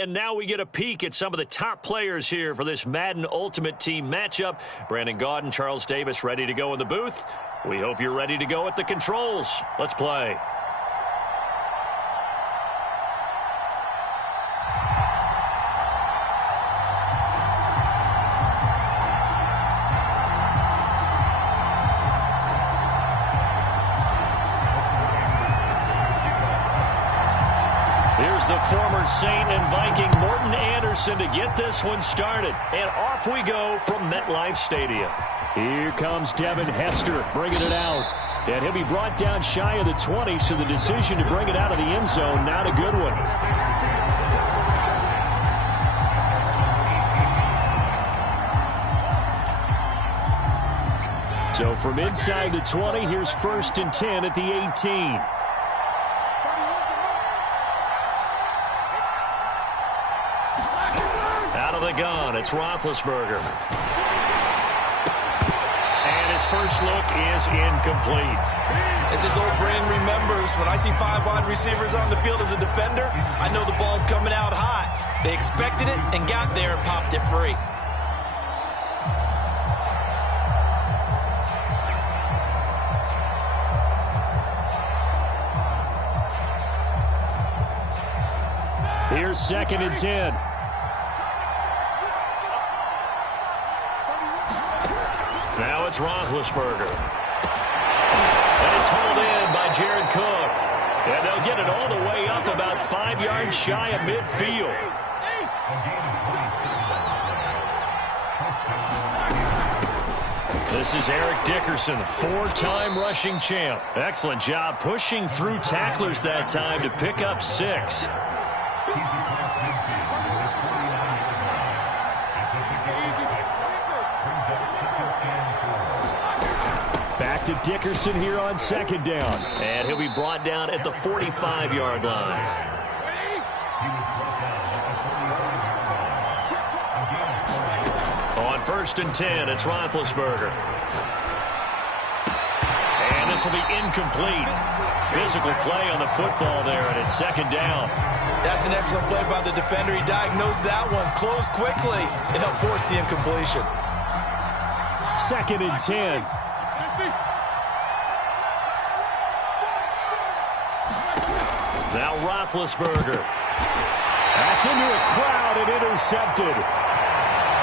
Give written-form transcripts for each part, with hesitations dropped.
and now we get a peek at some of the top players here for this Madden Ultimate Team matchup. Brandon Gaudin, Charles Davis ready to go in the booth. We hope you're ready to go at the controls. Let's play. Here's the former Saint and Viking Morton Anderson to get this one started. And off we go from MetLife Stadium. Here comes Devin Hester bringing it out. And he'll be brought down shy of the 20, so the decision to bring it out of the end zone, not a good one. So from inside the 20, here's 1st and 10 at the 18. The gun, it's Roethlisberger. And his first look is incomplete. As his old brain remembers, when I see 5 wide receivers on the field as a defender, I know the ball's coming out hot. They expected it and got there and popped it free. Here's 2nd and 10. Now it's Roethlisberger. And it's hauled in by Jared Cook. And they'll get it all the way up about 5 yards shy of midfield. This is Eric Dickerson, 4-time rushing champ. Excellent job pushing through tacklers that time to pick up 6. Back to Dickerson here on 2nd down. And he'll be brought down at the 45-yard line. On 1st and 10, it's Roethlisberger. And this will be incomplete. Physical play on the football there, and it's 2nd down. That's an excellent play by the defender. He diagnosed that one, closed quickly, and helped force the incompletion. 2nd and 10. Now Roethlisberger. That's into a crowd and intercepted.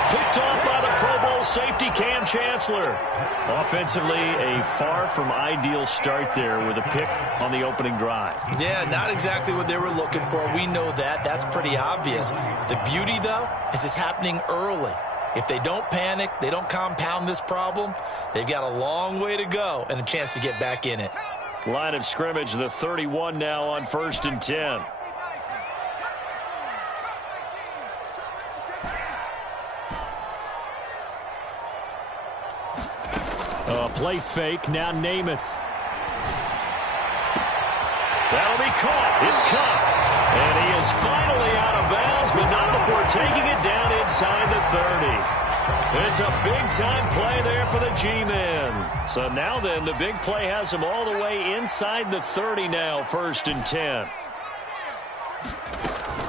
Picked off by the Pro Bowl safety Cam Chancellor. Offensively, a far from ideal start there with a pick on the opening drive. Yeah, not exactly what they were looking for. We know that. That's pretty obvious. The beauty, though, is it's happening early. If they don't panic, they don't compound this problem, they've got a long way to go and a chance to get back in it. Line of scrimmage, the 31 now on 1st and 10. Play fake, now Namath. That'll be caught. It's caught. And he is finally out of bounds, but not before taking it down inside the 30. It's a big-time play there for the G-men. So now then, the big play has him all the way inside the 30 now, 1st and 10.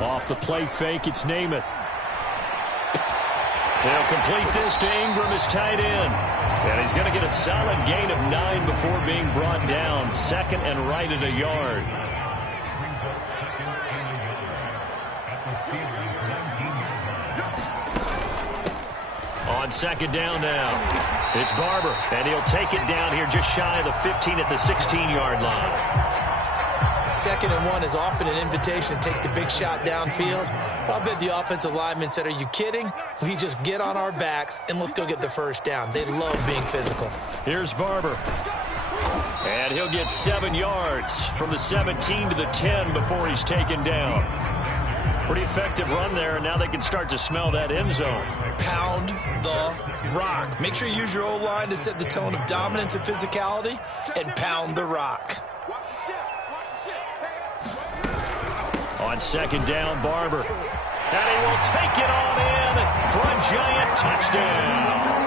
Off the play fake, it's Namath. They'll complete this to Ingram as tight end. And he's going to get a solid gain of 9 before being brought down. 2nd and right at a yard. On 2nd down now, it's Barber, and he'll take it down here just shy of the 15 at the 16-yard line. 2nd and 1 is often an invitation to take the big shot downfield. I'll bet the offensive lineman said, are you kidding? We just get on our backs and let's go get the 1st down. They love being physical. Here's Barber. And he'll get 7 yards from the 17 to the 10 before he's taken down. Pretty effective run there, and now they can start to smell that end zone. Pound the rock. Make sure you use your O-line to set the tone of dominance and physicality, and pound the rock. On 2nd down, Barber. And he will take it on in for a giant touchdown.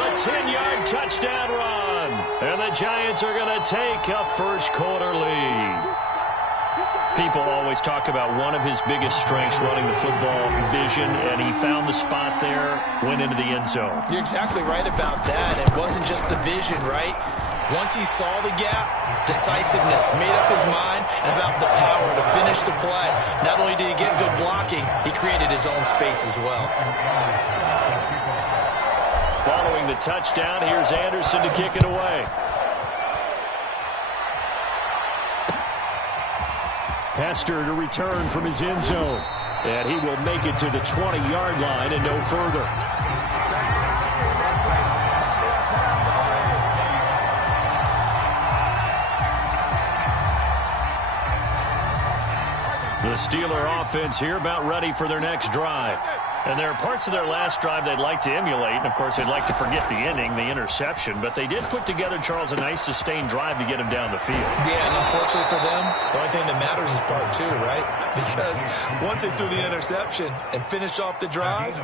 A 10-yard touchdown run. And the Giants are going to take a first quarter lead. People always talk about one of his biggest strengths running the football, vision, and he found the spot there, went into the end zone. You're exactly right about that. It wasn't just the vision, right? Once he saw the gap, decisiveness, made up his mind, and about the power to finish the play. Not only did he get good blocking, he created his own space as well. Following the touchdown, here's Anderson to kick it away. Hester to return from his end zone. And he will make it to the 20-yard line and no further. The Steeler offense here about ready for their next drive. And there are parts of their last drive they'd like to emulate. And, of course, they'd like to forget the ending, the interception. But they did put together, Charles, a nice sustained drive to get him down the field. Yeah, and unfortunately for them, the only thing that matters is part two, right? Because once they threw the interception and finished off the drive,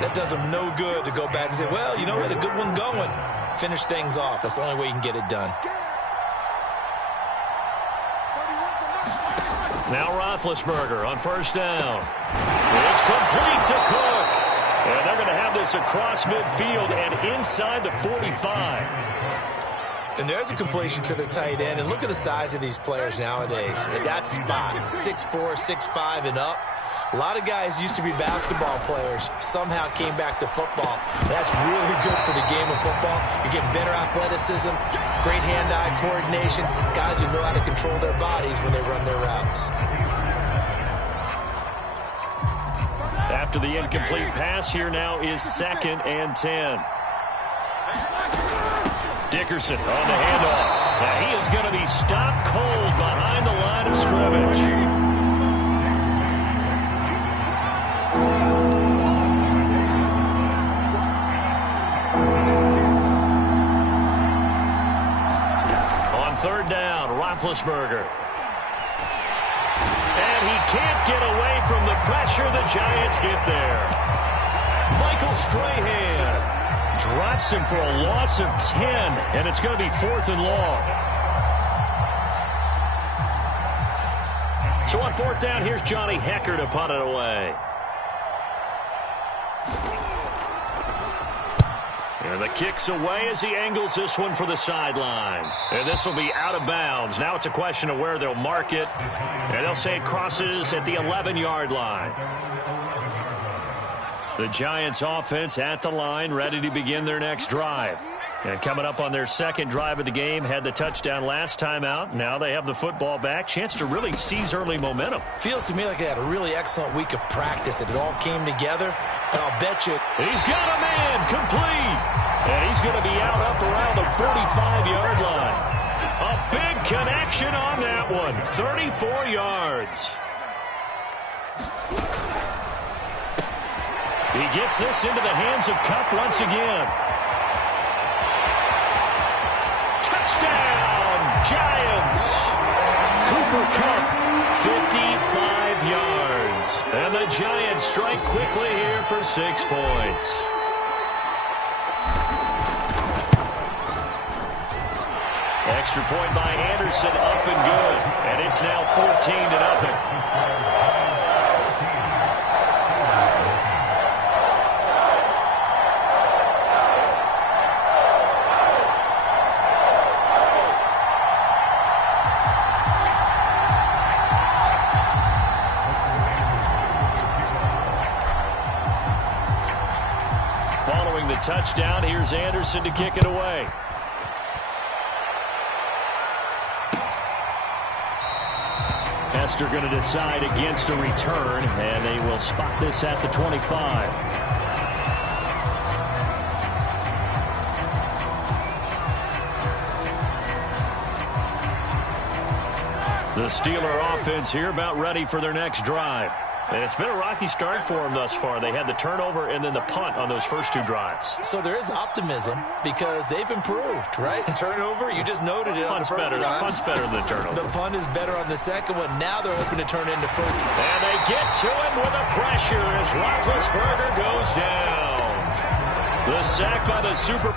that does them no good to go back and say, well, you know, we had a good one going. Finish things off. That's the only way you can get it done. Now Roethlisberger on first down. It's complete to Cook. And they're going to have this across midfield and inside the 45. And there's a completion to the tight end. And look at the size of these players nowadays. At that spot, 6'4", 6'5", and up. A lot of guys used to be basketball players, somehow came back to football. That's really good for the game of football. You're getting better athleticism, great hand-eye coordination, guys who know how to control their bodies when they run their routes. After the incomplete pass, here now is 2nd and 10. Dickerson on the handoff. Now he is going to be stopped cold behind the line of scrimmage. Third down, Roethlisberger. And he can't get away from the pressure. The Giants get there. Michael Strahan drops him for a loss of 10, and it's going to be 4th and long. So on 4th down, here's Johnny Hekker to punt it away. And the kick's away as he angles this one for the sideline. And this will be out of bounds. Now it's a question of where they'll mark it. And they'll say it crosses at the 11-yard line. The Giants offense at the line, ready to begin their next drive. And coming up on their second drive of the game, had the touchdown last time out. Now they have the football back. Chance to really seize early momentum. Feels to me like they had a really excellent week of practice, that it all came together. But I'll bet you. He's got a man complete. And he's going to be out up around the 45-yard line. A big connection on that one. 34 yards. He gets this into the hands of Kupp once again. Touchdown, Giants. Cooper Kupp, 55 yards. And the Giants strike quickly here for 6 points. Extra point by Anderson, up and good. And it's now 14-0. Following the touchdown, here's Anderson to kick it away. Hester going to decide against a return, and they will spot this at the 25. The Steeler offense here about ready for their next drive. And it's been a rocky start for them thus far. They had the turnover and then the punt on those first 2 drives. So there is optimism because they've improved, right? Turnover, you just noted it. Punt's better than the turnover. The punt is better on the second one. Now they're hoping to turn into first. And they get to him with a pressure as Roethlisberger goes down. The sack by the Super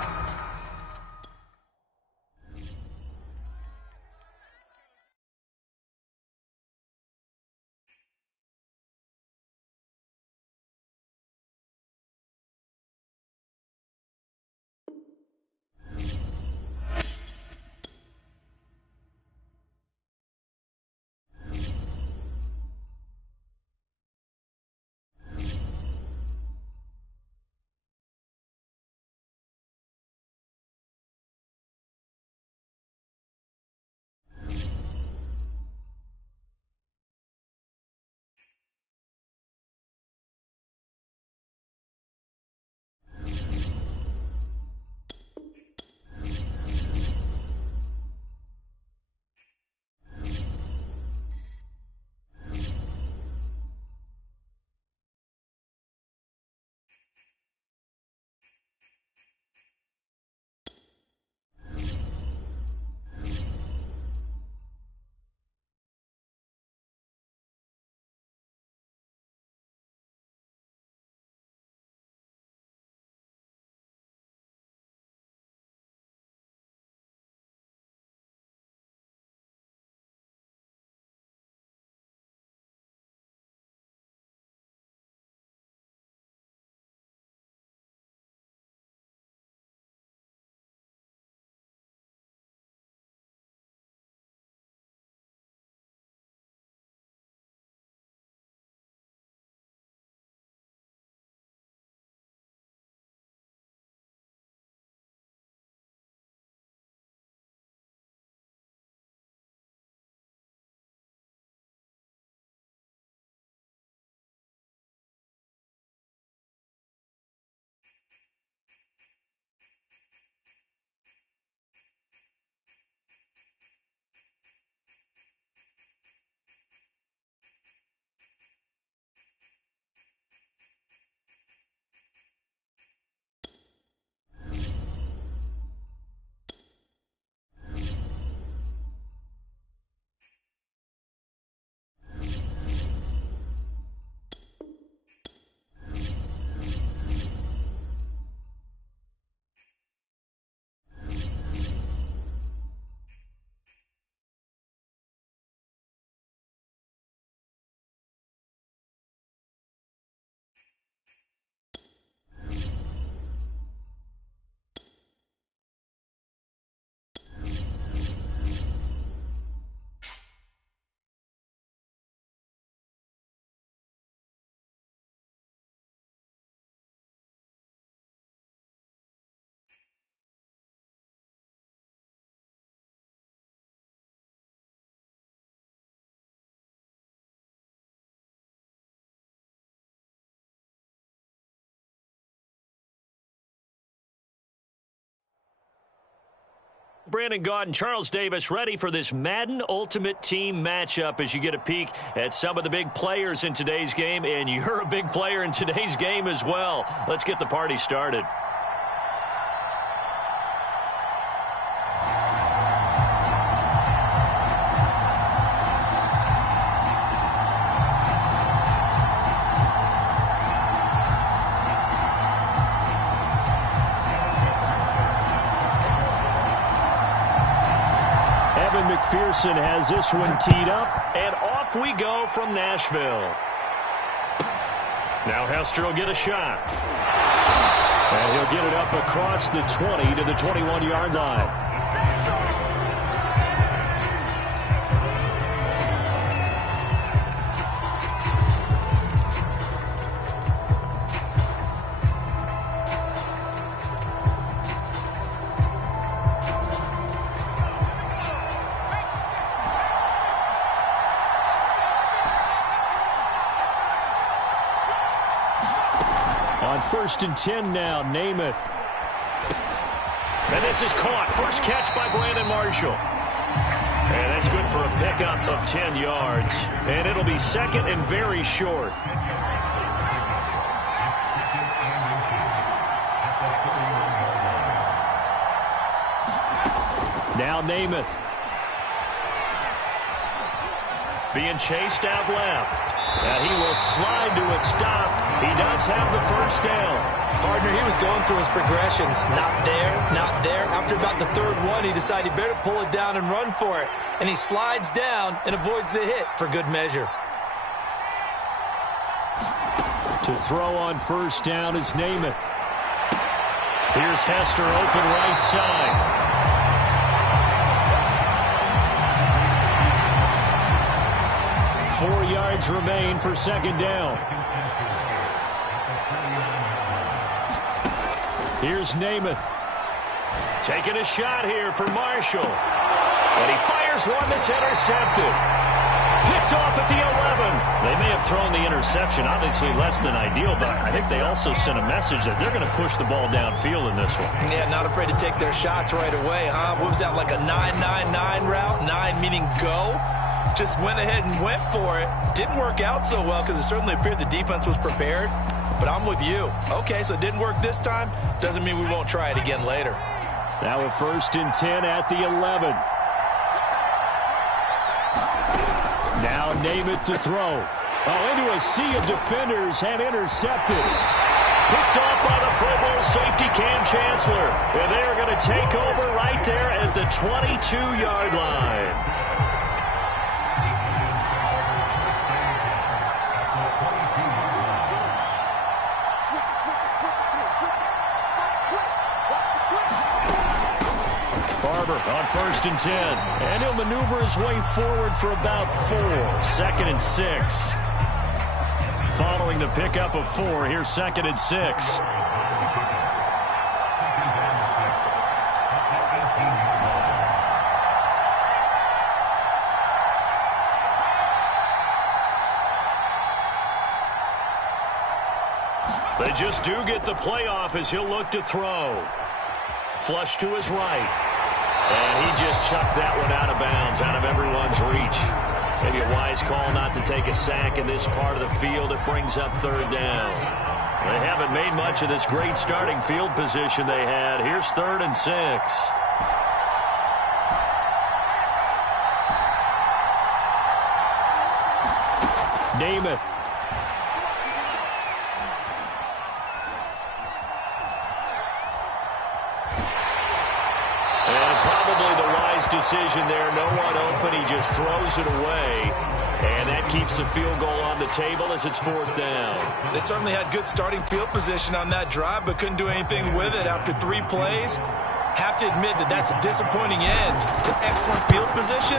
Brandon Gaud and Charles Davis ready for this Madden Ultimate Team matchup as you get a peek at some of the big players in today's game, and you're a big player in today's game as well. Let's get the party started. McPherson has this one teed up, and off we go from Nashville. Now Hester will get a shot. And he'll get it up across the 20 to the 21-yard line. On 1st and 10 now, Namath. And this is caught. First catch by Brandon Marshall. And that's good for a pickup of 10 yards. And it'll be second and very short. Now Namath. Being chased out left. And he will slide to a stop. He does have the first down. Partner, he was going through his progressions. Not there, not there. After about the third one, he decided he better pull it down and run for it. And he slides down and avoids the hit for good measure. To throw on first down is Namath. Here's Hester open right side. 4 yards remain for second down. Here's Namath. Taking a shot here for Marshall. And he fires one that's intercepted. Picked off at the 11. They may have thrown the interception, obviously less than ideal, but I think they also sent a message that they're going to push the ball downfield in this one. Yeah, not afraid to take their shots right away, huh? What was that, like a 9-9-9 route? 9 meaning go? Just went ahead and went for it. Didn't work out so well because it certainly appeared the defense was prepared. But I'm with you. Okay, so it didn't work this time. Doesn't mean we won't try it again later. Now a 1st and 10 at the 11. Now Namath to throw. Oh, into a sea of defenders and intercepted. Picked off by the Pro Bowl safety Cam Chancellor. And they are going to take over right there at the 22-yard line. On 1st and 10. And he'll maneuver his way forward for about 4. 2nd and 6. Following the pickup of 4, here's 2nd and 6. They just do get the playoff as he'll look to throw. Flush to his right. And he just chucked that one out of bounds, out of everyone's reach. Maybe a wise call not to take a sack in this part of the field. It brings up 3rd down. They haven't made much of this great starting field position they had. Here's 3rd and 6. Namath. Decision there, no one open, he just throws it away, and that keeps the field goal on the table as it's 4th down. They certainly had good starting field position on that drive, but couldn't do anything with it after 3 plays. Have to admit that that's a disappointing end to excellent field position.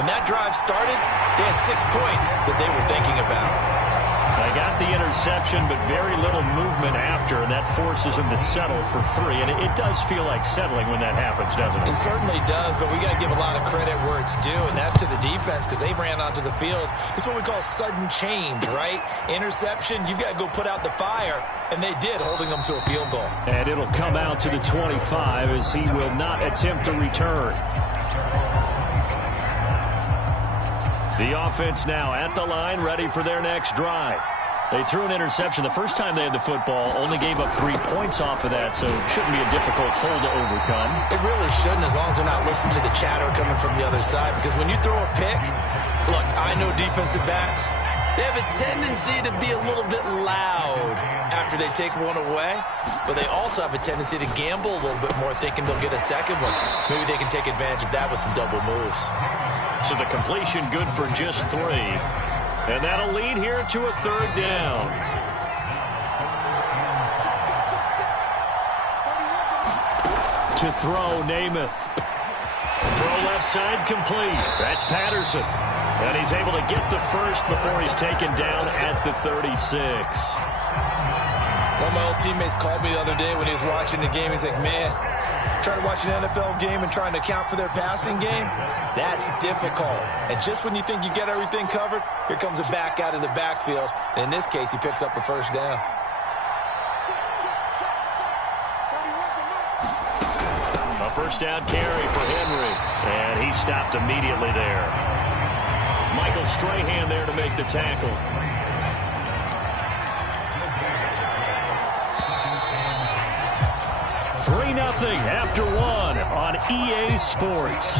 When that drive started, they had 6 points that they were thinking about. They got the interception, but very little movement after, and that forces him to settle for 3. And it does feel like settling when that happens, doesn't it? It certainly does, but we got to give a lot of credit where it's due, and that's to the defense because they ran onto the field. It's what we call sudden change, right? Interception, you've got to go put out the fire, and they did, holding them to a field goal. And it'll come out to the 25 as he will not attempt to return. The offense now at the line, ready for their next drive. They threw an interception the first time they had the football, only gave up 3 points off of that, so it shouldn't be a difficult hole to overcome. It really shouldn't, as long as they're not listening to the chatter coming from the other side, because when you throw a pick, look, I know defensive backs, they have a tendency to be a little bit loud after they take one away, but they also have a tendency to gamble a little bit more, thinking they'll get a second one. Maybe they can take advantage of that with some double moves. So the completion good for just 3. And that'll lead here to a 3rd down. To throw, Namath. Throw left side complete. That's Patterson. And he's able to get the first before he's taken down at the 36. One of my old teammates called me the other day when he was watching the game. He's like, man, trying to watch an NFL game and trying to account for their passing game, that's difficult. And just when you think you get everything covered, here comes a back out of the backfield. And in this case, he picks up the first down. A first down carry for Henry. And he stopped immediately there. Michael Strahan there to make the tackle. 3-0 after 1 on EA Sports.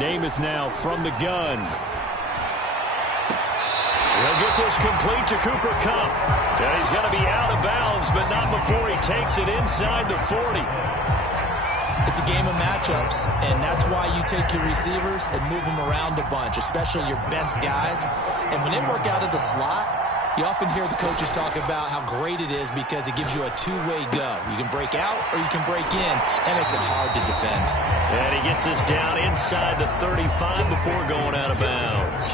Namath now from the gun. He'll get this complete to Cooper Kupp. And he's going to be out of bounds, but not before he takes it inside the 40. It's a game of matchups, and that's why you take your receivers and move them around a bunch, especially your best guys. And when they work out of the slot, you often hear the coaches talk about how great it is because it gives you a two-way go. You can break out or you can break in. That makes it hard to defend. And he gets us down inside the 35 before going out of bounds.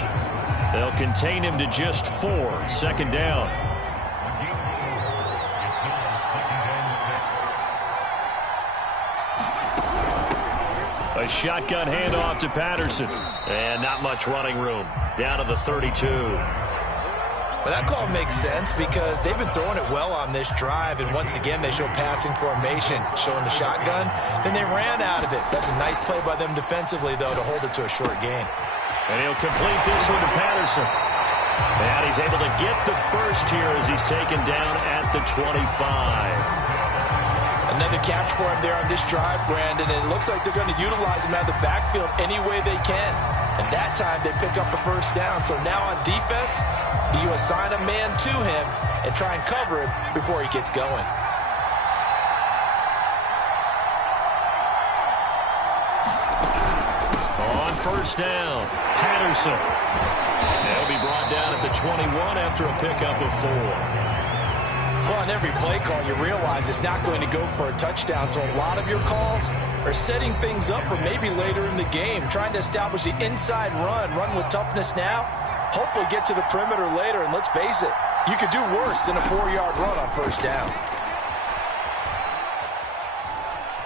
They'll contain him to just 4. 2nd down. A shotgun handoff to Patterson. And not much running room. Down to the 32. Well, that call makes sense because they've been throwing it well on this drive, and once again they show passing formation, showing the shotgun. Then they ran out of it. That's a nice play by them defensively, though, to hold it to a short gain. And he'll complete this one to Patterson. And he's able to get the first here as he's taken down at the 25. Another catch for him there on this drive, Brandon, and it looks like they're going to utilize him out of the backfield any way they can. And that time they pick up the first down. So now on defense, do you assign a man to him and try and cover him before he gets going? On first down, Patterson. They'll be brought down at the 21 after a pickup of 4. Well, on every play call, you realize it's not going to go for a touchdown. So a lot of your calls are setting things up for maybe later in the game, trying to establish the inside run with toughness now, hopefully get to the perimeter later. And let's face it, you could do worse than a 4-yard run on first down.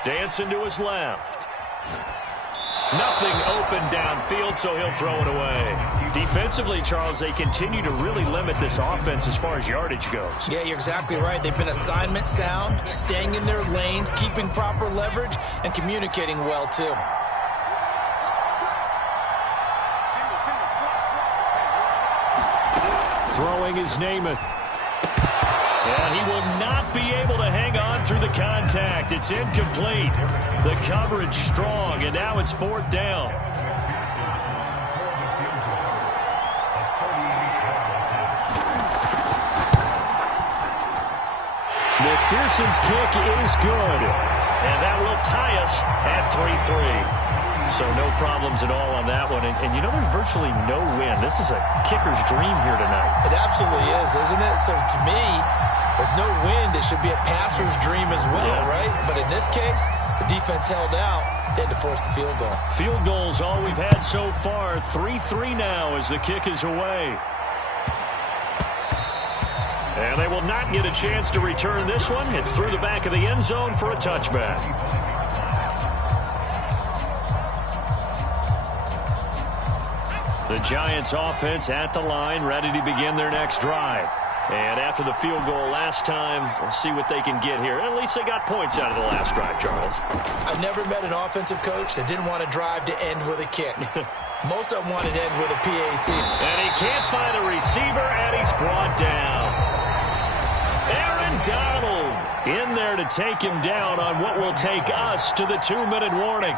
Dancing to his left. Nothing open downfield, so he'll throw it away. Defensively, Charles, they continue to really limit this offense as far as yardage goes. Yeah, you're exactly right. They've been assignment sound, staying in their lanes, keeping proper leverage, and communicating well, too. Throwing is Namath. And he will not be able to hang on through the contact. It's incomplete. The coverage strong, and now it's 4th down. McPherson's kick is good. And that will tie us at 3-3. So no problems at all on that one. And you know, there's virtually no win. This is a kicker's dream here tonight. It absolutely is, isn't it? So to me, With no wind, it should be a passer's dream as well, right? But in this case, the defense held out. They had to force the field goal. Field goals all we've had so far. 3-3 now as the kick is away. And they will not get a chance to return this one. It's through the back of the end zone for a touchback. The Giants offense at the line, ready to begin their next drive. And after the field goal last time, we'll see what they can get here. At least they got points out of the last drive, Charles. I've never met an offensive coach that didn't want to drive to end with a kick. Most of them wanted to end with a PAT. And he can't find a receiver, and he's brought down. Aaron Donald in there to take him down on what will take us to the 2-minute warning.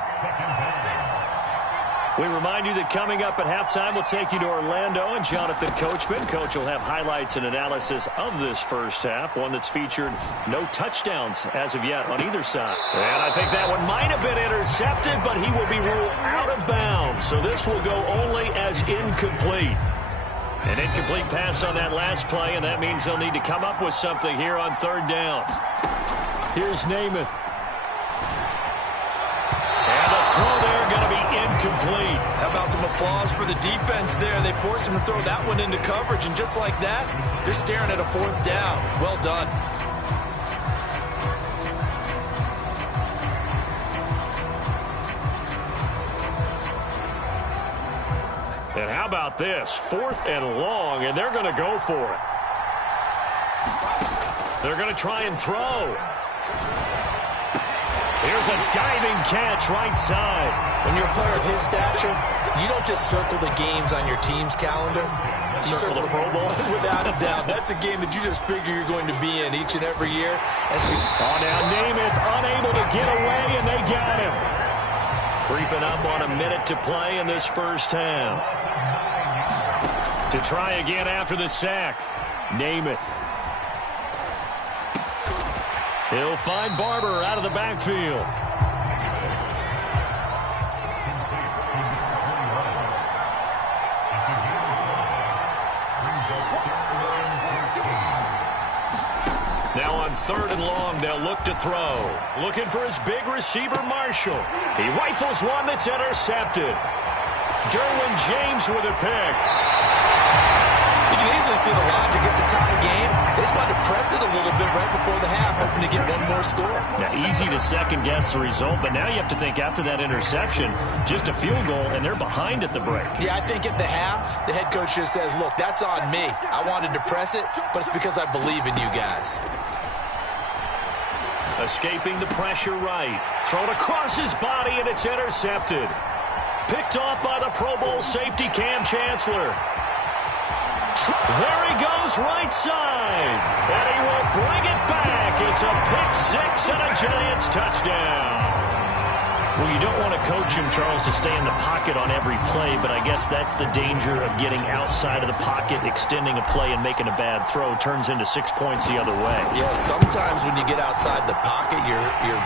We remind you that coming up at halftime, we'll take you to Orlando and Jonathan Coachman. Coach will have highlights and analysis of this first half, one that's featured no touchdowns as of yet on either side. And I think that one might have been intercepted, but he will be ruled out of bounds. So this will go only as incomplete. An incomplete pass on that last play, and that means they'll need to come up with something here on third down. Here's Namath. And the throw there going to be incomplete. How about some applause for the defense there? They forced him to throw that one into coverage, and just like that, they're staring at a fourth down. Well done. And how about this? 4th and long, and they're going to go for it. They're going to try and throw. Here's a diving catch right side. When you're a player of his stature, you don't just circle the games on your team's calendar. You circle the Pro Bowl? Without a doubt. That's a game that you just figure you're going to be in each and every year. Now Namath unable to get away, and they got him. Creeping up on a minute to play in this first half. To try again after the sack, Namath. He'll find Barber out of the backfield. Now on 3rd and long, they'll look to throw. Looking for his big receiver, Marshall. He rifles one that's intercepted. Derwin James with a pick. You can easily see the logic. It's a tie game. They just wanted to press it a little bit right before the half, hoping to get one more score. Now, easy to second-guess the result, but now you have to think after that interception, just a field goal, and they're behind at the break. Yeah, I think at the half, the head coach just says, look, that's on me. I wanted to press it, but it's because I believe in you guys. Escaping the pressure right. Thrown across his body, and it's intercepted. Picked off by the Pro Bowl safety, Cam Chancellor. There he goes, right side. And he will bring it back. It's a pick-6 and a Giants touchdown. Well, you don't want to coach him, Charles, to stay in the pocket on every play, but I guess that's the danger of getting outside of the pocket, extending a play and making a bad throw. Turns into 6 points the other way. Yeah, sometimes when you get outside the pocket, your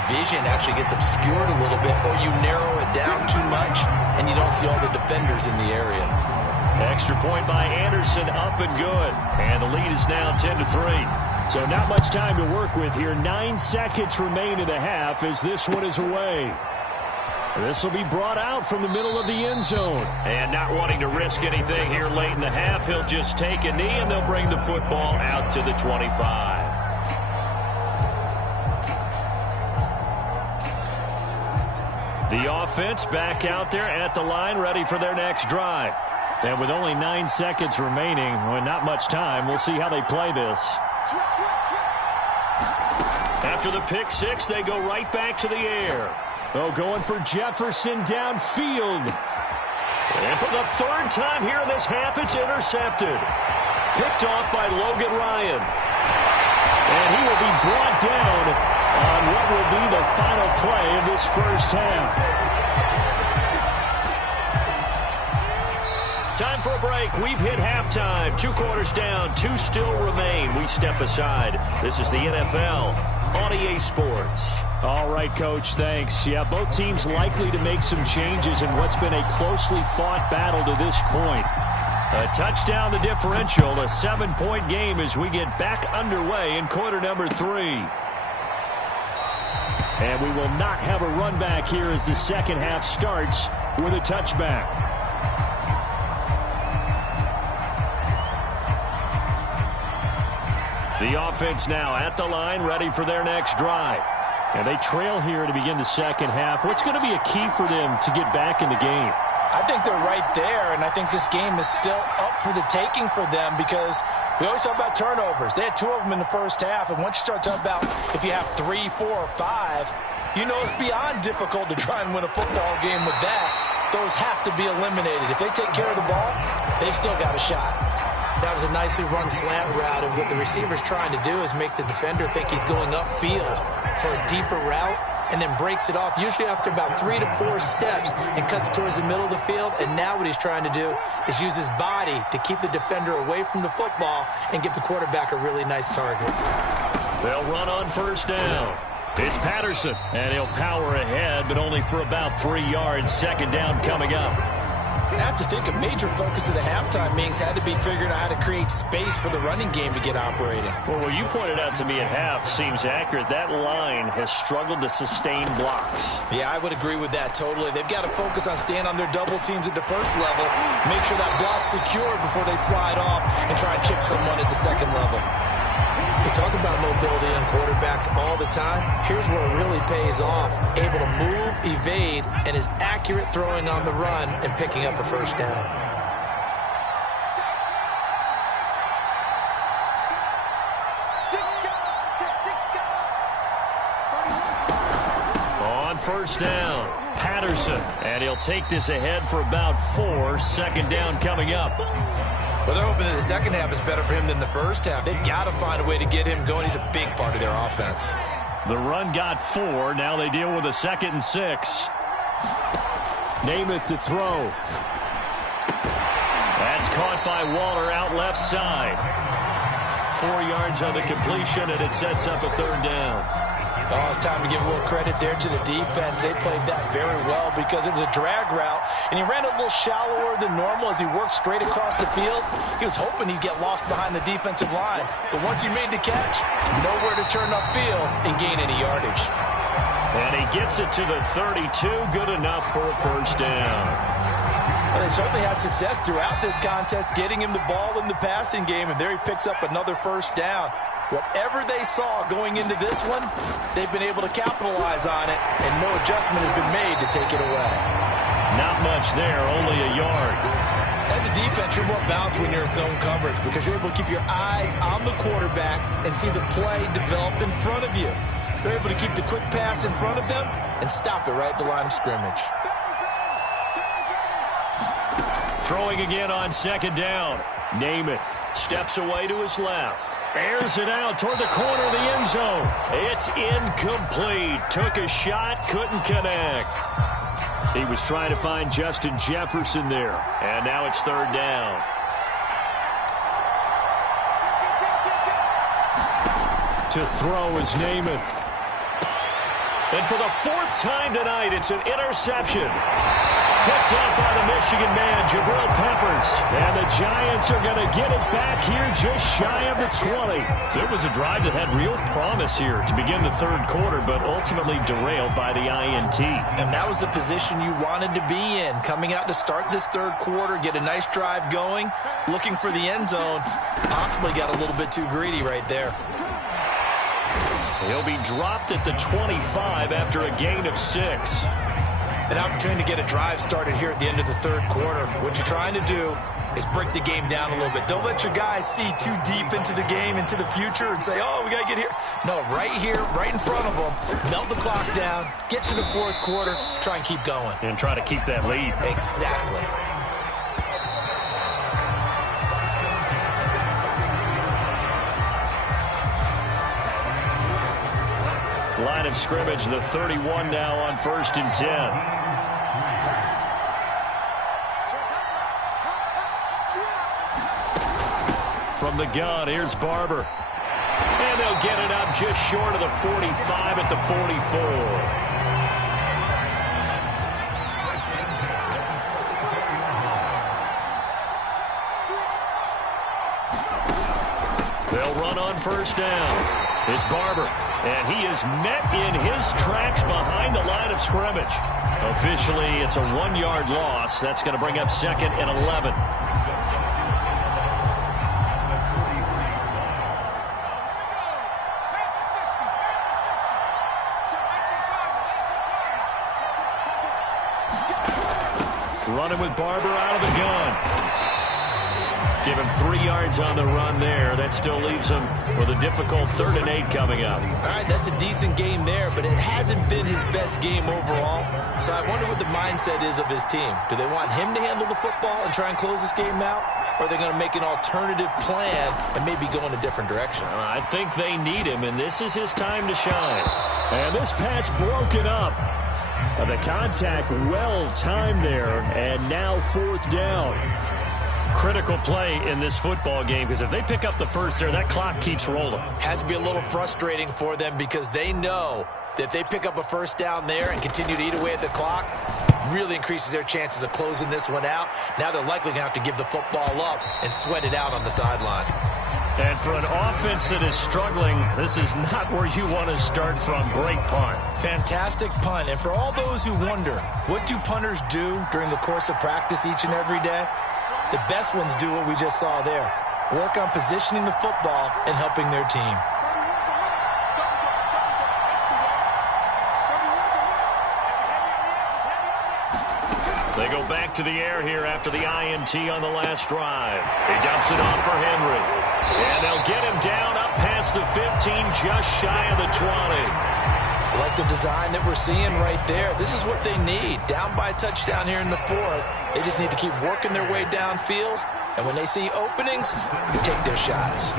vision actually gets obscured a little bit, or you narrow it down too much, and you don't see all the defenders in the area. Extra point by Anderson, up and good. And the lead is now 10-3. So not much time to work with here. 9 seconds remain in the half as this one is away. This will be brought out from the middle of the end zone. And not wanting to risk anything here late in the half, he'll just take a knee, and they'll bring the football out to the 25. The offense back out there at the line, ready for their next drive. And with only 9 seconds remaining, well, not much time, we'll see how they play this. After the pick-6, they go right back to the air. Oh, going for Jefferson downfield. And for the 3rd time here in this half, it's intercepted. Picked off by Logan Ryan. And he will be brought down on what will be the final play of this first half. Time for a break. We've hit halftime. 2 quarters down. 2 still remain. We step aside. This is the NFL on EA Sports. All right, Coach, thanks. Yeah, both teams likely to make some changes in what's been a closely fought battle to this point. A touchdown, the differential, a 7-point game as we get back underway in quarter number 3. And we will not have a run back here as the second half starts with a touchback. The offense now at the line, ready for their next drive. And they trail here to begin the second half. What's going to be a key for them to get back in the game? I think they're right there, and I think this game is still up for the taking for them because we always talk about turnovers. They had 2 of them in the first half, and once you start talking about if you have 3, 4, or 5, you know it's beyond difficult to try and win a football game with that. Those have to be eliminated. If they take care of the ball, they've still got a shot. That was a nicely run slant route, and what the receiver's trying to do is make the defender think he's going upfield for a deeper route, and then breaks it off, usually after about 3 to 4 steps, and cuts towards the middle of the field. And now what he's trying to do is use his body to keep the defender away from the football and give the quarterback a really nice target. They'll run on first down. It's Patterson, and he'll power ahead, but only for about 3 yards. Second down coming up. I have to think a major focus of the halftime meetings had to be figuring out how to create space for the running game to get operating. Well, what you pointed out to me at half seems accurate. That line has struggled to sustain blocks. Yeah, I would agree with that totally. They've got to focus on staying on their double teams at the first level, make sure that block's secure before they slide off and try and chip someone at the second level. We talk about mobility on quarterbacks all the time. Here's where it really pays off. Able to move, evade, and is accurate throwing on the run and picking up a first down. On first down, Patterson, and he'll take this ahead for about 4. Second down coming up. Well, they're hoping that the second half is better for him than the first half. They've got to find a way to get him going. He's a big part of their offense. The run got 4. Now they deal with a 2nd and 6. Namath to throw. That's caught by Waller out left side. 4 yards on the completion, and it sets up a 3rd down. Oh, it's time to give a little credit there to the defense. They played that very well because it was a drag route, and he ran a little shallower than normal as he worked straight across the field. He was hoping he'd get lost behind the defensive line, but once he made the catch, nowhere to turn upfield and gain any yardage. And he gets it to the 32, good enough for a first down. Well, they certainly had success throughout this contest, getting him the ball in the passing game, and there he picks up another first down. Whatever they saw going into this one, they've been able to capitalize on it, and no adjustment has been made to take it away. Not much there, only a yard. As a defense, you're more balanced when you're in zone coverage because you're able to keep your eyes on the quarterback and see the play develop in front of you. They're able to keep the quick pass in front of them and stop it right at the line of scrimmage. Throwing again on second down. Namath steps away to his left. Airs it out toward the corner of the end zone. It's incomplete. Took a shot, couldn't connect. He was trying to find Justin Jefferson there. And now it's 3rd down. To throw is Namath. And for the 4th time tonight, it's an interception. Picked up by the Michigan man, Jabril Peppers. And the Giants are going to get it back here just shy of the 20. So it was a drive that had real promise here to begin the 3rd quarter, but ultimately derailed by the INT. And that was the position you wanted to be in. Coming out to start this 3rd quarter, get a nice drive going, looking for the end zone. Possibly got a little bit too greedy right there. He'll be dropped at the 25 after a gain of 6. An opportunity to get a drive started here at the end of the 3rd quarter. What you're trying to do is break the game down a little bit. Don't let your guys see too deep into the game, into the future, and say, oh, we got to get here. No, right here, right in front of them. Melt the clock down, get to the 4th quarter, try and keep going. And try to keep that lead. Exactly. Line of scrimmage, the 31 now on 1st and 10. From the gun, here's Barber. And they'll get it up just short of the 45 at the 44. run on first down. It's Barber, and he is met in his tracks behind the line of scrimmage. Officially, it's a 1-yard loss. That's going to bring up 2nd and 11. Running with Barber out of the gun. Give him 3 yards on the run there. That still leaves him with a difficult 3rd and 8 coming up. All right, that's a decent game there, but it hasn't been his best game overall. So I wonder what the mindset is of his team. Do they want him to handle the football and try and close this game out? Or are they going to make an alternative plan and maybe go in a different direction? I think they need him, and this is his time to shine. And this pass broken up. The contact well timed there, and now 4th down. Critical play in this football game, because if they pick up the first there, that clock keeps rolling. Has to be a little frustrating for them because they know that if they pick up a first down there and continue to eat away at the clock, really increases their chances of closing this one out. Now they're likely going to have to give the football up and sweat it out on the sideline. And for an offense that is struggling, this is not where you want to start from. Great punt. Fantastic punt. And for all those who wonder, what do punters do during the course of practice each and every day? The best ones do what we just saw there. Work on positioning the football and helping their team. They go back to the air here after the INT on the last drive. He dumps it off for Henry. And they'll get him down up past the 15, just shy of the 20. Like the design that we're seeing right there. This is what they need. Down by a touchdown here in the 4th. They just need to keep working their way downfield. And when they see openings, take their shots.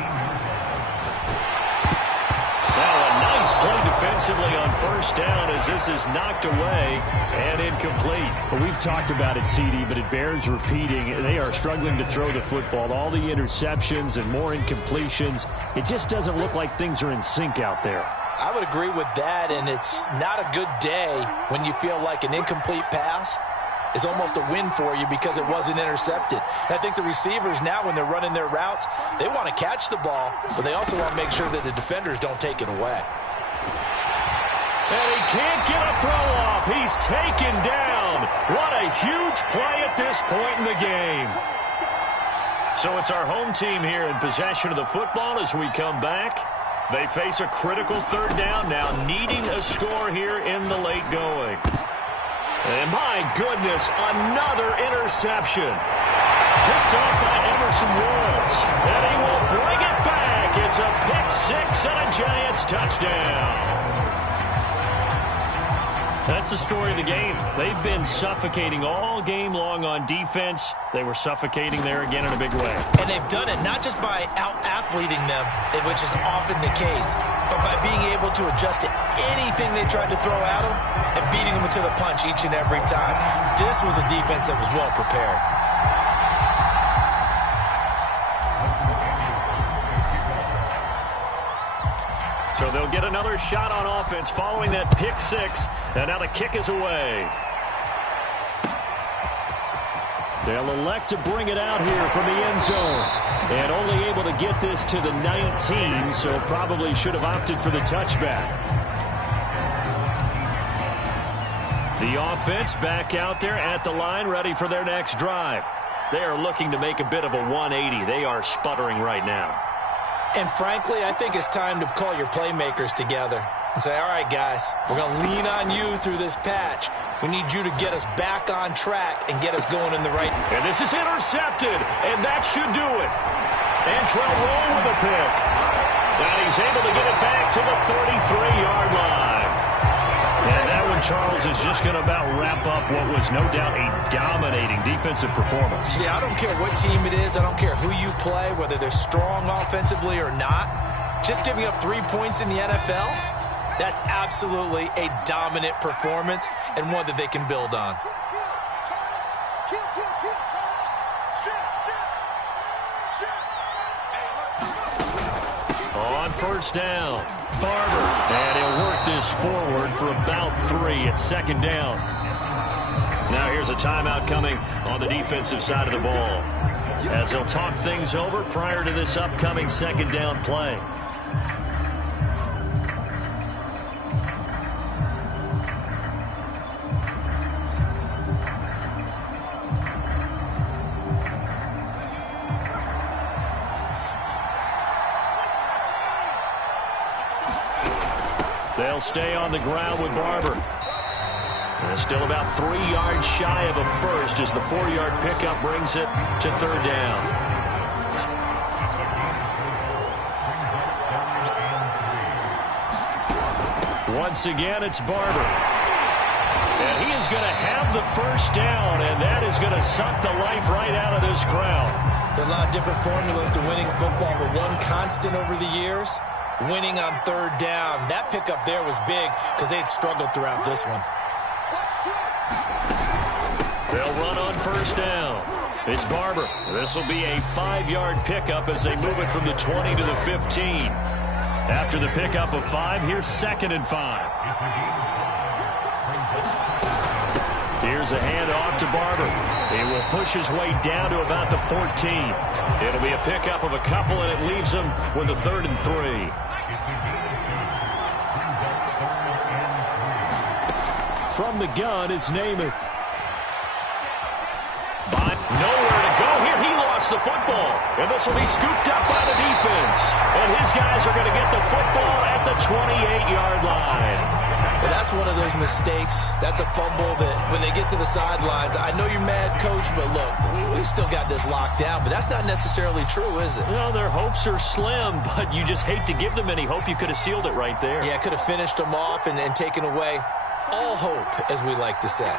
Now a nice play defensively on first down as this is knocked away and incomplete. Well, we've talked about it, CD, but it bears repeating. They are struggling to throw the football. All the interceptions and more incompletions. It just doesn't look like things are in sync out there. I would agree with that, and it's not a good day when you feel like an incomplete pass is almost a win for you because it wasn't intercepted. And I think the receivers now, when they're running their routes, they want to catch the ball, but they also want to make sure that the defenders don't take it away. And he can't get a throw off. He's taken down. What a huge play at this point in the game. So it's our home team here in possession of the football as we come back. They face a critical 3rd down now, needing a score here in the late going. And my goodness, another interception. Picked off by Emerson Wills. And he will bring it back. It's a pick-6 and a Giants touchdown. That's the story of the game. They've been suffocating all game long on defense. They were suffocating there again in a big way. And they've done it not just by out-athleting them, which is often the case, but by being able to adjust to anything they tried to throw at them and beating them to the punch each and every time. This was a defense that was well prepared. So they'll get another shot on offense following that pick-6. And now the kick is away. They'll elect to bring it out here from the end zone. And only able to get this to the 19, so probably should have opted for the touchback. The offense back out there at the line, ready for their next drive. They are looking to make a bit of a 180. They are sputtering right now. And frankly, I think it's time to call your playmakers together and say, all right, guys, we're going to lean on you through this patch. We need you to get us back on track and get us going in the right. And this is intercepted, and that should do it. Antrell Roll with a pick. And he's able to get it back to the 33-yard line. And that one, Charles, is just going to about wrap up what was no doubt a dominating defensive performance. Yeah, I don't care what team it is. I don't care who you play, whether they're strong offensively or not. Just giving up 3 points in the NFL, that's absolutely a dominant performance and one that they can build on. On first down, Barber. And he'll work this forward for about 3 at 2nd down. Now here's a timeout coming on the defensive side of the ball. as he'll talk things over prior to this upcoming second down play. They'll stay on the ground with Barber. And still about 3 yards shy of a first as the 4-yard pickup brings it to third down. Once again, it's Barber. And he is going to have the first down, and that is going to suck the life right out of this crowd. There are a lot of different formulas to winning football, but one constant over the years, winning on third down. That pickup there was big because they'd struggled throughout this one. They'll run on first down. It's Barber. This will be a 5-yard pickup as they move it from the 20 to the 15. After the pickup of 5, here's 2nd and 5. Here's a handoff to Barber. He will push his way down to about the 14. It'll be a pickup of a couple, and it leaves him with a 3rd and 3. From the gun, it's Namath. But nowhere to go here. He lost the football. And this will be scooped up by the defense. And his guys are going to get the football at the 28-yard line. Well, that's one of those mistakes. That's a fumble that when they get to the sidelines, I know you're mad, Coach, but look, we've still got this locked down. But that's not necessarily true, is it? Well, their hopes are slim, but you just hate to give them any hope. You could have sealed it right there. Yeah, could have finished them off and taken away all hope, as we like to say.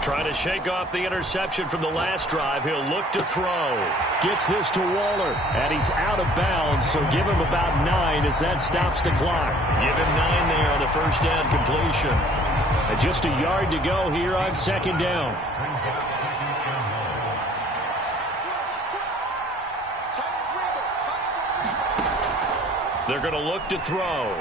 Trying to shake off the interception from the last drive. He'll look to throw. Gets this to Waller, and he's out of bounds, so give him about 9 as that stops the clock. Give him 9 there on the first down completion. And just a yard to go here on 2nd down. They're going to look to throw.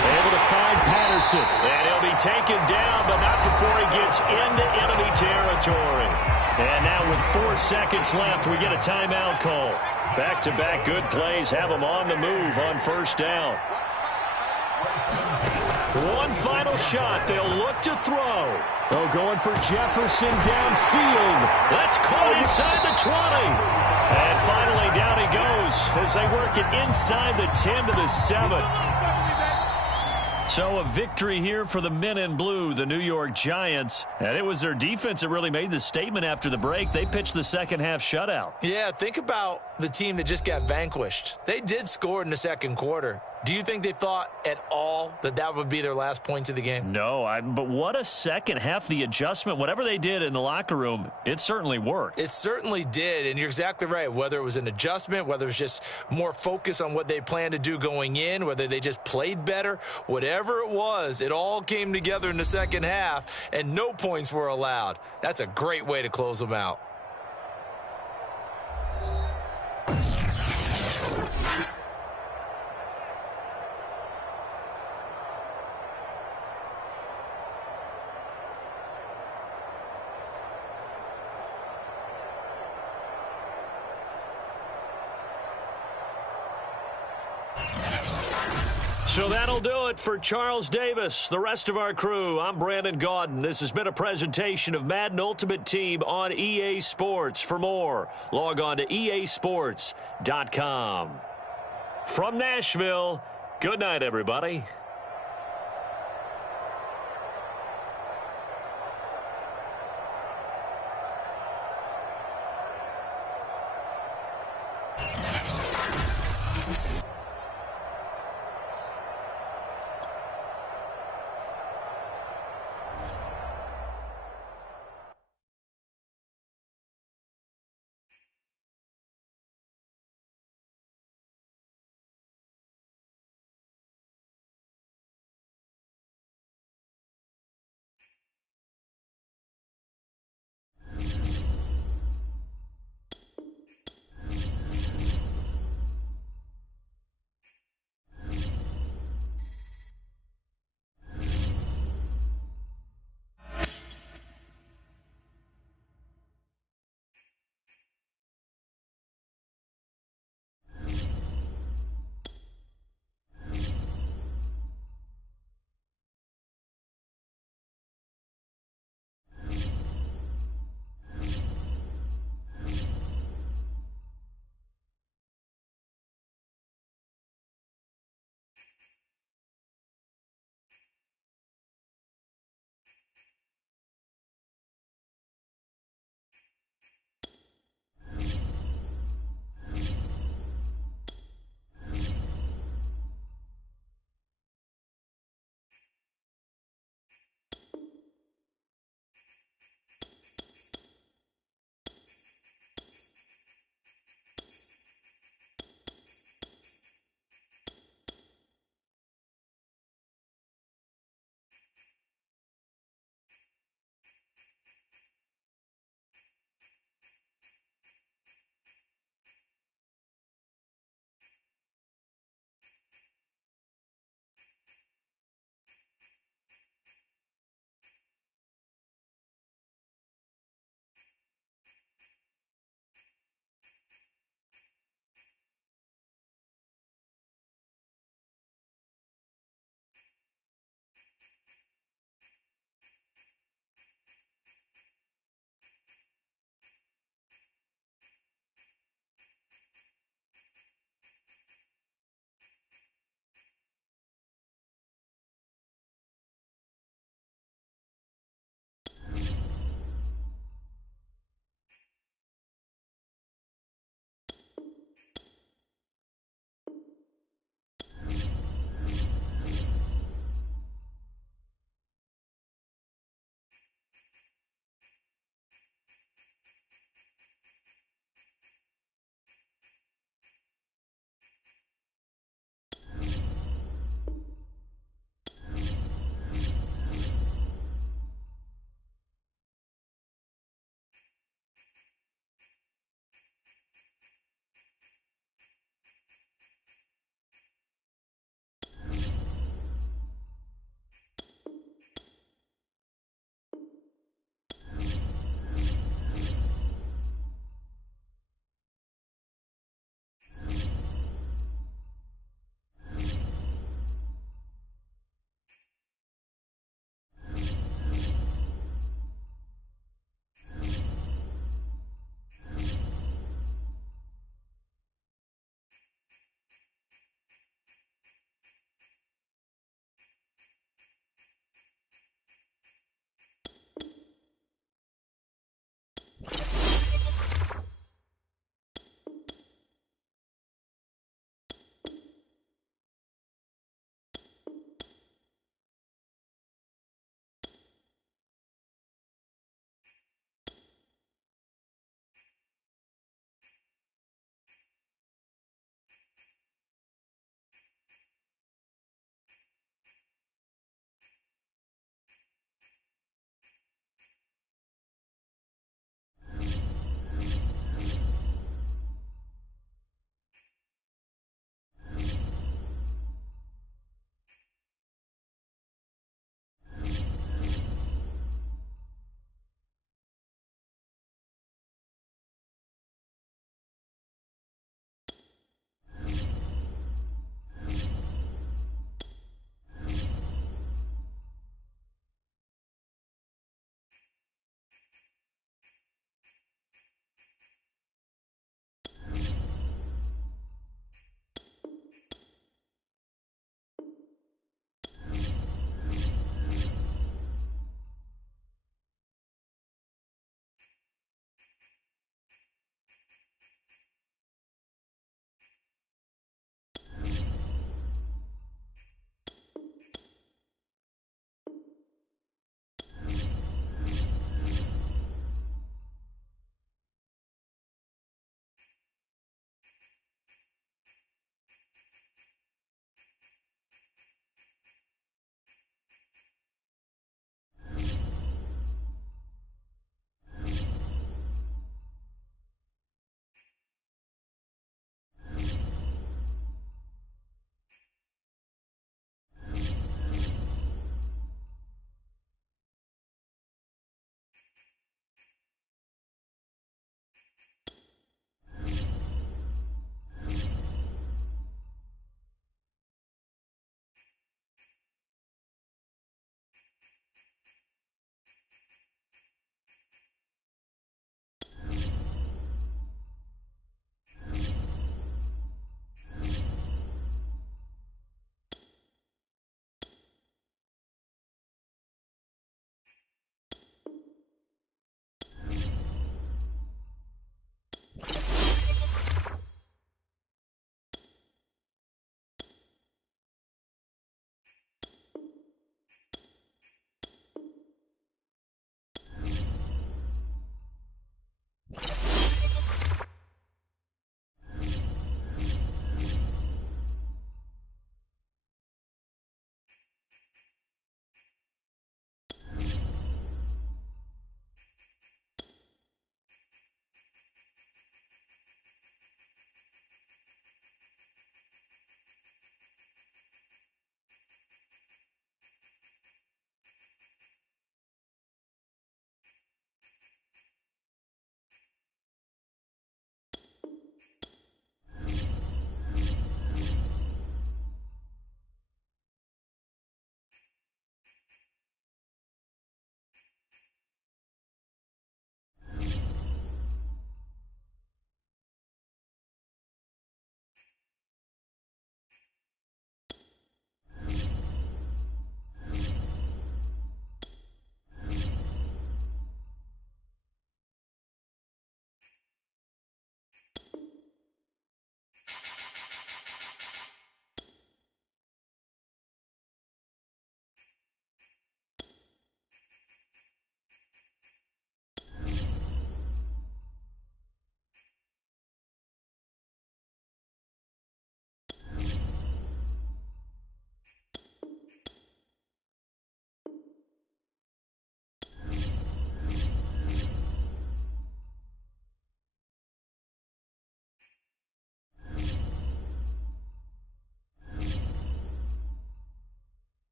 Able to find Patterson. And he'll be taken down, but not before he gets into enemy territory. And now with 4 seconds left, we get a timeout call. Back-to-back good plays have them on the move on first down. One final shot. They'll look to throw. Oh, going for Jefferson downfield. That's caught inside the 20. And finally down he goes as they work it inside the 10 to the 7. So a victory here for the men in blue, the New York Giants. And it was their defense that really made the statement after the break. They pitched the second half shutout. Yeah, think about the team that just got vanquished. They did score in the second quarter. Do you think they thought at all that that would be their last points of the game? No, but what a second half. The adjustment, whatever they did in the locker room, it certainly worked. It certainly did, and you're exactly right. Whether it was an adjustment, whether it was just more focus on what they planned to do going in, whether they just played better, whatever it was, it all came together in the second half, and no points were allowed. That's a great way to close them out. So that'll do it for Charles Davis, the rest of our crew. I'm Brandon Gaudin. This has been a presentation of Madden Ultimate Team on EA Sports. For more, log on to easports.com. From Nashville, good night, everybody.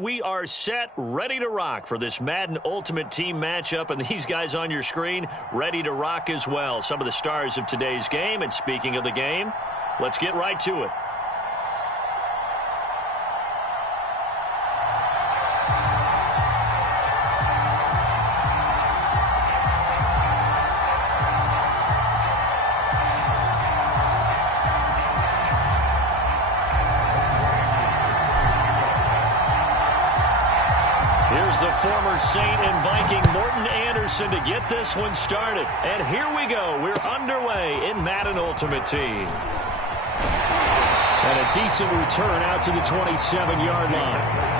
we are set, ready to rock for this Madden Ultimate Team matchup, and these guys on your screen ready to rock as well. Some of the stars of today's game, and speaking of the game, let's get right to it. The former Saint and Viking Morton Anderson to get this one started. And here we go. We're underway in Madden Ultimate Team. And a decent return out to the 27-yard line.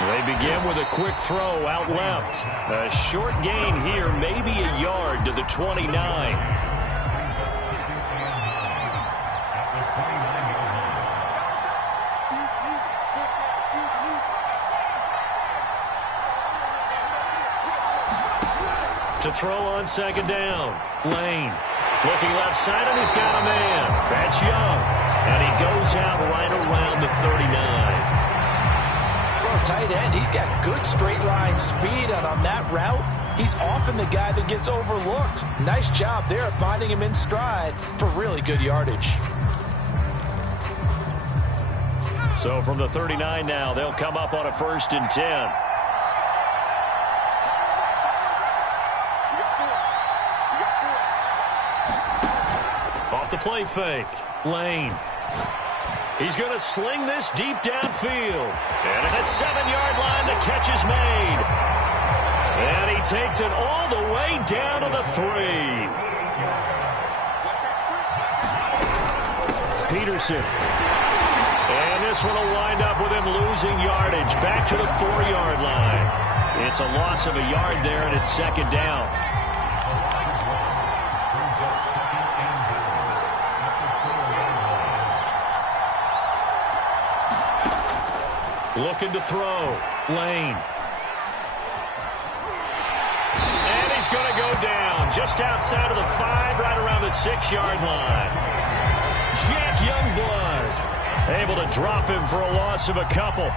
They begin with a quick throw out left. A short gain here, maybe a yard to the 29. To throw on second down. Lane looking left side, and he's got a man. That's Young. And he goes out right around the 39. Tight end, he's got good straight line speed, and on that route, he's often the guy that gets overlooked. Nice job there of finding him in stride for really good yardage. So from the 39 now, they'll come up on a 1st and 10. Off the play fake. Lane. He's going to sling this deep downfield. And at the 7-yard line, the catch is made. And he takes it all the way down to the 3. Peterson. And this one will wind up with him losing yardage back to the 4-yard line. It's a loss of a yard there, and it's second down. Looking to throw. Lane. And he's going to go down just outside of the 5, right around the 6-yard line. Jack Youngblood able to drop him for a loss of a couple.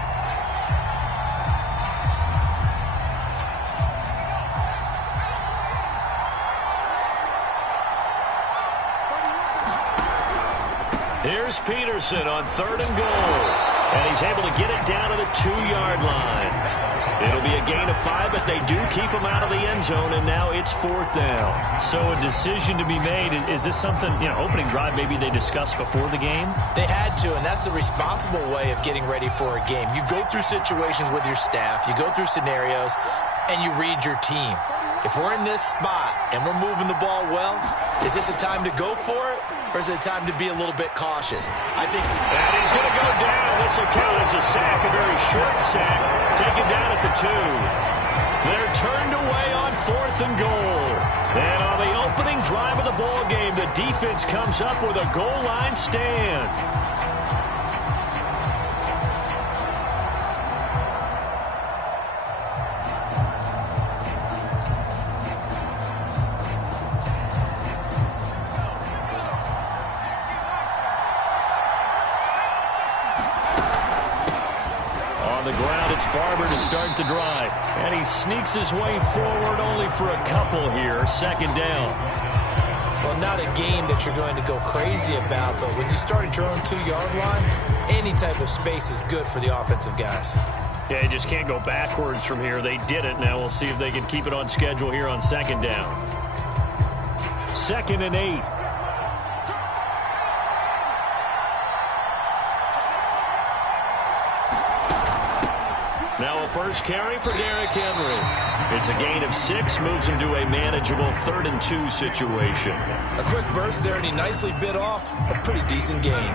Here's Peterson on 3rd and goal. And he's able to get it down to the 2-yard line. It'll be a gain of 5, but they do keep him out of the end zone, and now it's 4th down. So a decision to be made. Is this something, opening drive maybe they discussed before the game? They had to, and that's the responsible way of getting ready for a game. You go through situations with your staff, you go through scenarios, and you read your team. If we're in this spot and we're moving the ball well, is this a time to go for it, or is it a time to be a little bit cautious? I think. And he's going to go down. This will count as a sack, a very short sack, taken down at the 2. They're turned away on 4th and goal. And on the opening drive of the ball game, the defense comes up with a goal line stand. Barber to start the drive. And he sneaks his way forward only for a couple here. 2nd down. Well, not a game that you're going to go crazy about, but when you start at your own 2-yard line, any type of space is good for the offensive guys. Yeah, you just can't go backwards from here. They did it. Now we'll see if they can keep it on schedule here on 2nd down. 2nd and 8. Now a first carry for Derrick Henry. It's a gain of 6, moves him to a manageable 3rd and 2 situation. A quick burst there, and he nicely bit off a pretty decent gain.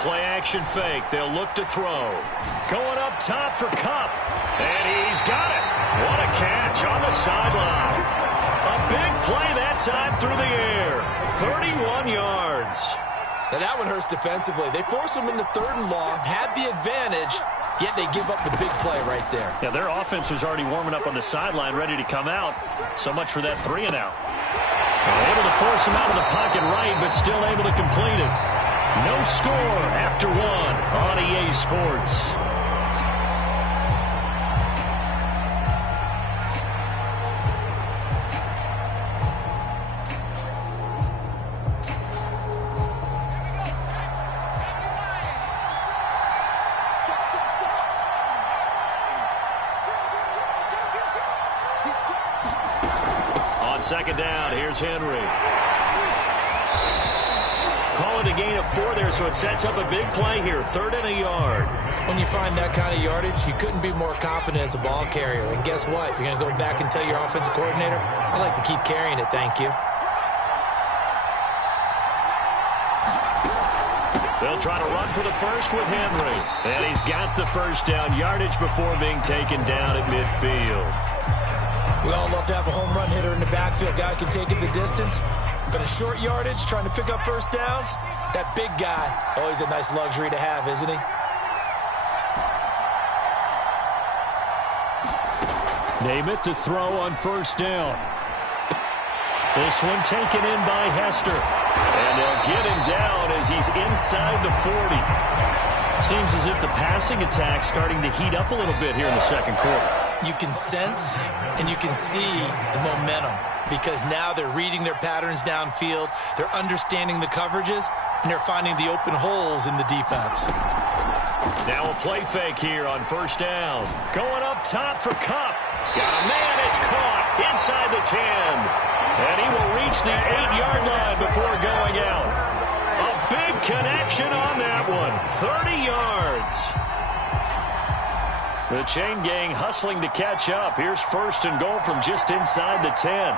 play action fake. They'll look to throw. Going up top for Kupp. And he's got it. What a catch on the sideline. A big play that time through the air. 31 yards. Now that one hurts defensively. They force him into 3rd and long, had the advantage, yet they give up the big play right there. Yeah, their offense was already warming up on the sideline, ready to come out. So much for that 3-and-out. Able to force him out of the pocket right, but still able to complete it. No score after 1 on EA Sports. Second down, here's Henry. Call it a gain of 4 there, so it sets up a big play here. 3rd and a yard. When you find that kind of yardage, you couldn't be more confident as a ball carrier. And guess what? You're going to go back and tell your offensive coordinator, I'd like to keep carrying it, thank you. They'll try to run for the first with Henry. And he's got the first down yardage before being taken down at midfield. We all love to have a home run hitter in the backfield. Guy can take it the distance. But a short yardage, trying to pick up first downs, that big guy, always a nice luxury to have, isn't he? Name it to throw on first down. This one taken in by Hester. And they'll get him down as he's inside the 40. Seems as if the passing attack's starting to heat up a little bit here in the second quarter. You can sense and you can see the momentum because now they're reading their patterns downfield, they're understanding the coverages, and they're finding the open holes in the defense. Now a play fake here on first down. Going up top for Kupp. Got a man, it's caught inside the 10. And he will reach the 8-yard line before going out. A big connection on that one. 30 yards. The chain gang hustling to catch up. Here's 1st and goal from just inside the 10.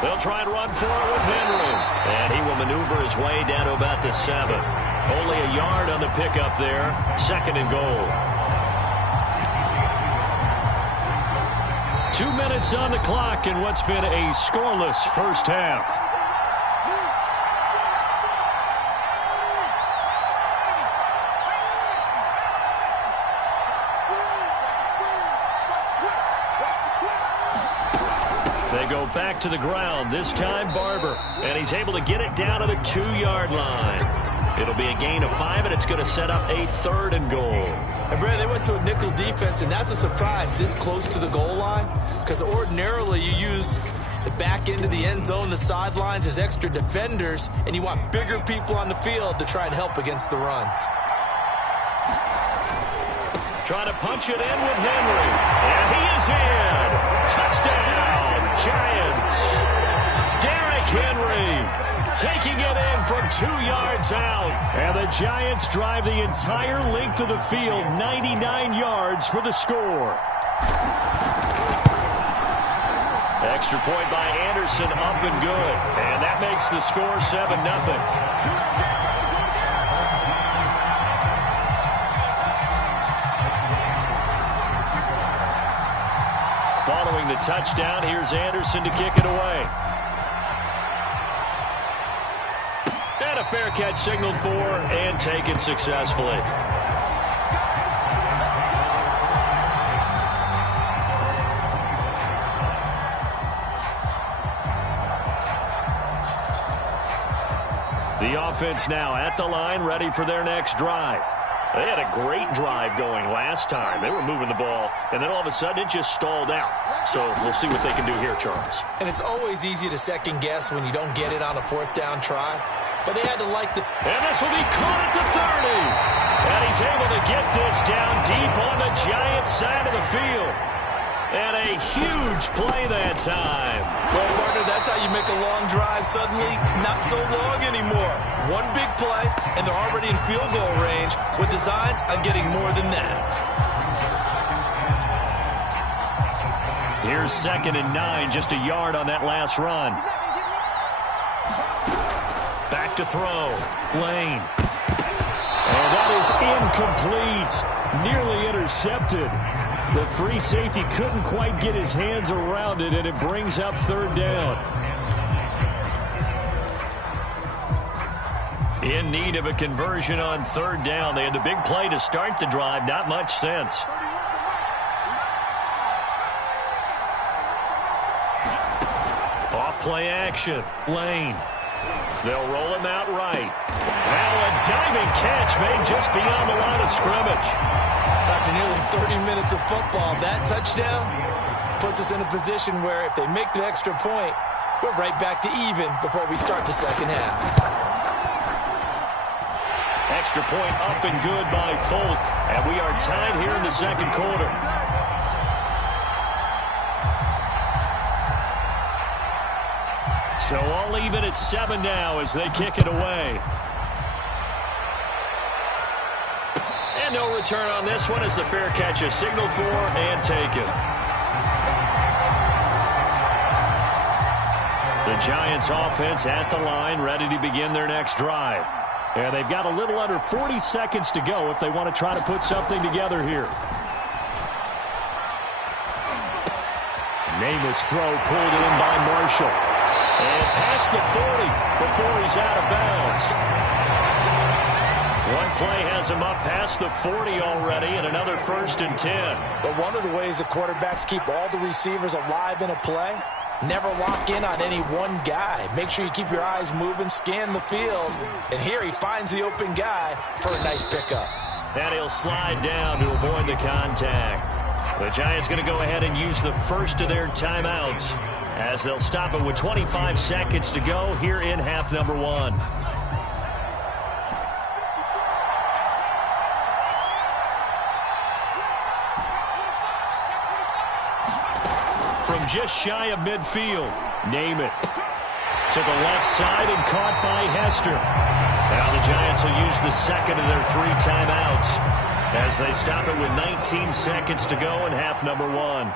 They'll try and run for it with Henry. And he will maneuver his way down to about the 7. Only a yard on the pickup there. 2nd and goal. 2 minutes on the clock in what's been a scoreless first half. They go back to the ground, this time Barber, and he's able to get it down to the 2-yard line. It'll be a gain of 5, and it's going to set up a 3rd and goal. And Brad, they went to a nickel defense, and that's a surprise this close to the goal line, because ordinarily you use the back end of the end zone, the sidelines as extra defenders, and you want bigger people on the field to try and help against the run. Trying to punch it in with Henry, and he is in. Touchdown, Giants. Derrick Henry taking it in from 2 yards out. And the Giants drive the entire length of the field, 99 yards for the score. Extra point by Anderson, up and good. And that makes the score 7-0. Following the touchdown, here's Anderson to kick it away. And a fair catch signaled for and taken successfully. The offense now at the line, ready for their next drive. They had a great drive going last time. They were moving the ball, and then all of a sudden it just stalled out. So we'll see what they can do here, Charles. And it's always easy to second guess when you don't get it on a 4th down try. But they had to like the... And this will be caught at the 30. And he's able to get this down deep on the Giants side of the field. And a huge play that time. Well, partner, that's how you make a long drive suddenly not so long anymore. One big play, and they're already in field goal range with designs on getting more than that. Here's 2nd and 9, just a yard on that last run. back to throw. Lane. And that is incomplete. Nearly intercepted. The free safety couldn't quite get his hands around it, and it brings up third down. In need of a conversion on third down. They had the big play to start the drive. Not much sense. Off play action. Lane. They'll roll him out right. Now a diving catch made just beyond the line of scrimmage. After nearly 30 minutes of football, that touchdown puts us in a position where if they make the extra point, we're right back to even before we start the second half. Extra point up and good by Folk. And we are tied here in the second quarter. So all even at 7 now as they kick it away. And no return on this one as the fair catch is signaled for and taken. The Giants offense at the line, ready to begin their next drive. And they've got a little under 40 seconds to go if they want to try to put something together here. Namath's throw pulled in by Marshall. And past the 40 before he's out of bounds. One play has him up past the 40 already, and another 1st and 10. But one of the ways the quarterbacks keep all the receivers alive in a play, never lock in on any one guy. Make sure you keep your eyes moving, scan the field. And here he finds the open guy for a nice pickup. And he'll slide down to avoid the contact. The Giants going to go ahead and use the first of their timeouts as they'll stop it with 25 seconds to go here in half number 1. From just shy of midfield, Namath to the left side and caught by Hester. Now the Giants will use the second of their 3 timeouts as they stop it with 19 seconds to go in half number 1.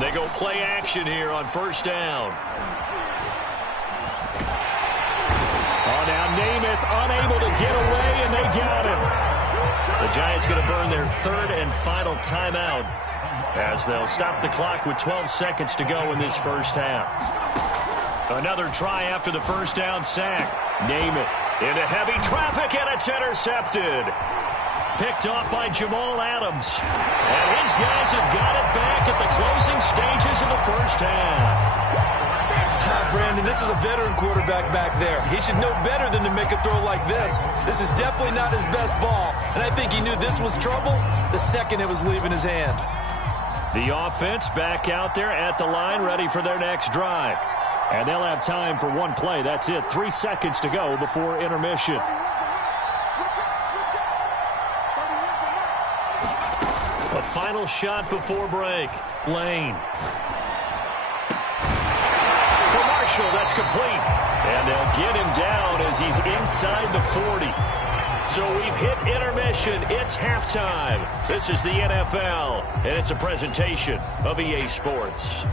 They go play action here on first down. Oh, now Namath unable to get away, and they got him. The Giants going to burn their 3rd and final timeout as they'll stop the clock with 12 seconds to go in this first half. Another try after the first down sack. Namath into heavy traffic, and it's intercepted. Picked off by Jamal Adams. And his guys have got it back at the closing stages of the first half. Brandon, this is a veteran quarterback back there. He should know better than to make a throw like this. This is definitely not his best ball. And I think he knew this was trouble the second it was leaving his hand. The offense back out there at the line, ready for their next drive. And they'll have time for one play. That's it. 3 seconds to go before intermission. A final shot before break. Lane. For Marshall, that's complete. And they'll get him down as he's inside the 40. So we've hit intermission. It's halftime. This is the NFL, and it's a presentation of EA Sports.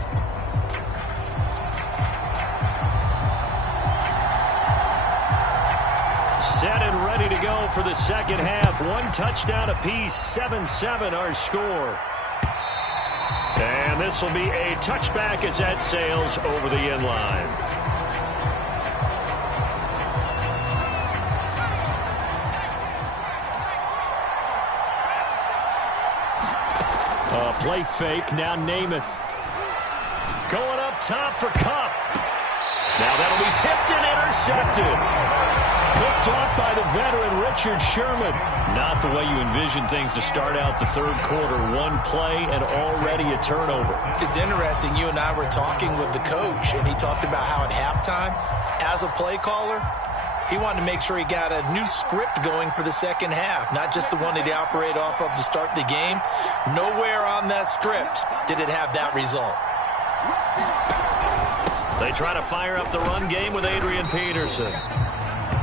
Set and ready to go for the second half. 1 touchdown apiece, 7-7 our score. And this will be a touchback as that sails over the end line. Play fake, now Namath. Going up top for Kupp. Now that'll be tipped and intercepted. Picked off by the veteran Richard Sherman. Not the way you envision things to start out the third quarter. 1 play and already a turnover. It's interesting. You and I were talking with the coach, and he talked about how at halftime, as a play caller, he wanted to make sure he got a new script going for the second half, not just the one that he operated off of to start the game. Nowhere on that script did it have that result. They try to fire up the run game with Adrian Peterson.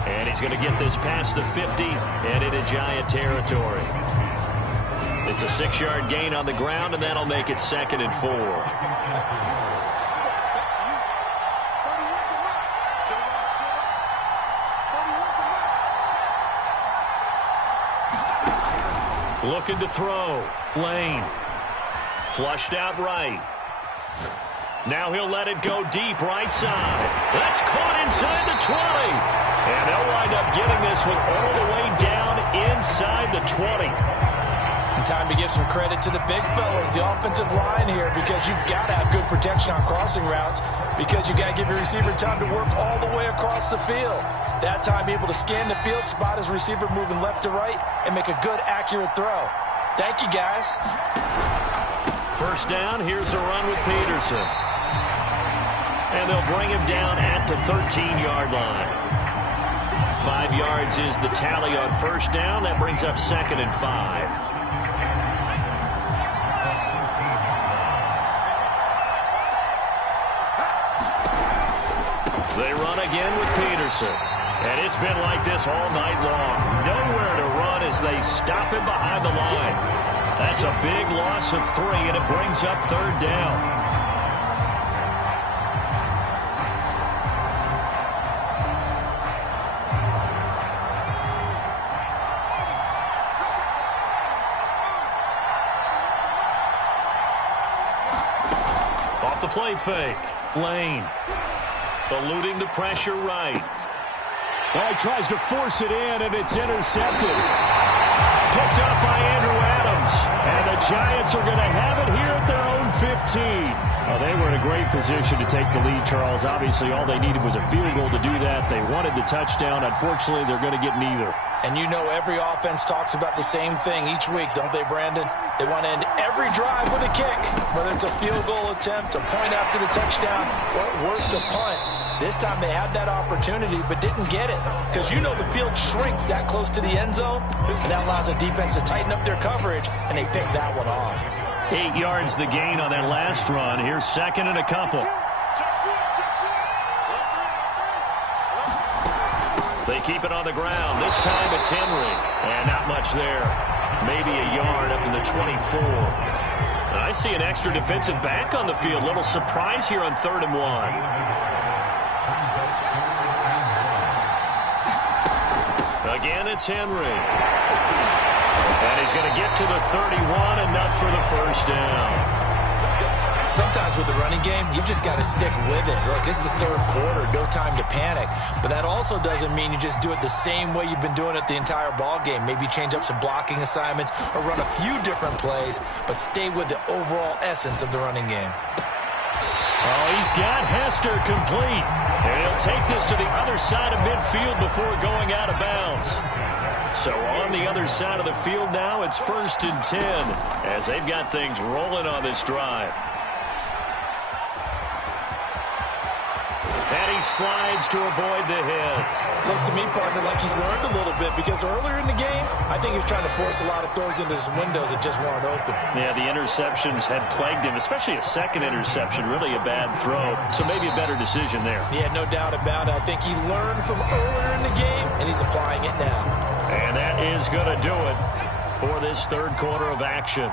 And he's going to get this past the 50 and into Giant territory. It's a 6-yard gain on the ground, and that'll make it 2nd and 4. Looking to throw. Lane. Flushed out right. Now he'll let it go deep right side. That's caught inside the 20. And they'll wind up getting this one all the way down inside the 20. And time to give some credit to the big fellas, the offensive line here, because you've got to have good protection on crossing routes, because you've got to give your receiver time to work all the way across the field. That time, be able to scan the field, spot his receiver moving left to right, and make a good, accurate throw. Thank you, guys. First down, here's a run with Peterson. And they'll bring him down at the 13-yard line. 5 yards is the tally on first down. That brings up 2nd and 5. They run again with Peterson. And it's been like this all night long. Nowhere to run as they stop him behind the line. That's a big loss of 3, and it brings up 3rd down. Off the play fake. Lane. Eluding the pressure right. Well, he tries to force it in, and it's intercepted. Picked up by Andrew Adams. And the Giants are going to have it here at their own 15. Well, they were in a great position to take the lead, Charles. Obviously, all they needed was a field goal to do that. They wanted the touchdown. Unfortunately, they're going to get neither. And you know every offense talks about the same thing each week, don't they, Brandon? They want to end every drive with a kick, whether it's a field goal attempt, a point after the touchdown, or at worst, a punt. This time they had that opportunity but didn't get it, because you know the field shrinks that close to the end zone, and that allows the defense to tighten up their coverage, and they picked that one off. 8 yards the gain on that last run. Here's 2nd and a couple. They keep it on the ground. This time it's Henry. And not much there. Maybe a yard up to the 24. And I see an extra defensive back on the field. Little surprise here on 3rd and 1. Again, it's Henry. And he's going to get to the 31, enough for the first down. Sometimes with the running game, you've just got to stick with it. Look, this is the 3rd quarter, no time to panic. But that also doesn't mean you just do it the same way you've been doing it the entire ball game. Maybe change up some blocking assignments or run a few different plays, but stay with the overall essence of the running game. Oh, he's got Hester complete. And he'll take this to the other side of midfield before going out of bounds. So on the other side of the field now, it's 1st and 10 as they've got things rolling on this drive. And he slides to avoid the hit. Looks to me, partner, like he's learned a little bit, because earlier in the game, I think he was trying to force a lot of throws into some windows that just weren't open. Yeah, the interceptions had plagued him, especially a second interception, really a bad throw. So maybe a better decision there. Yeah, no doubt about it. I think he learned from earlier in the game, and he's applying it now. And that is going to do it for this 3rd quarter of action.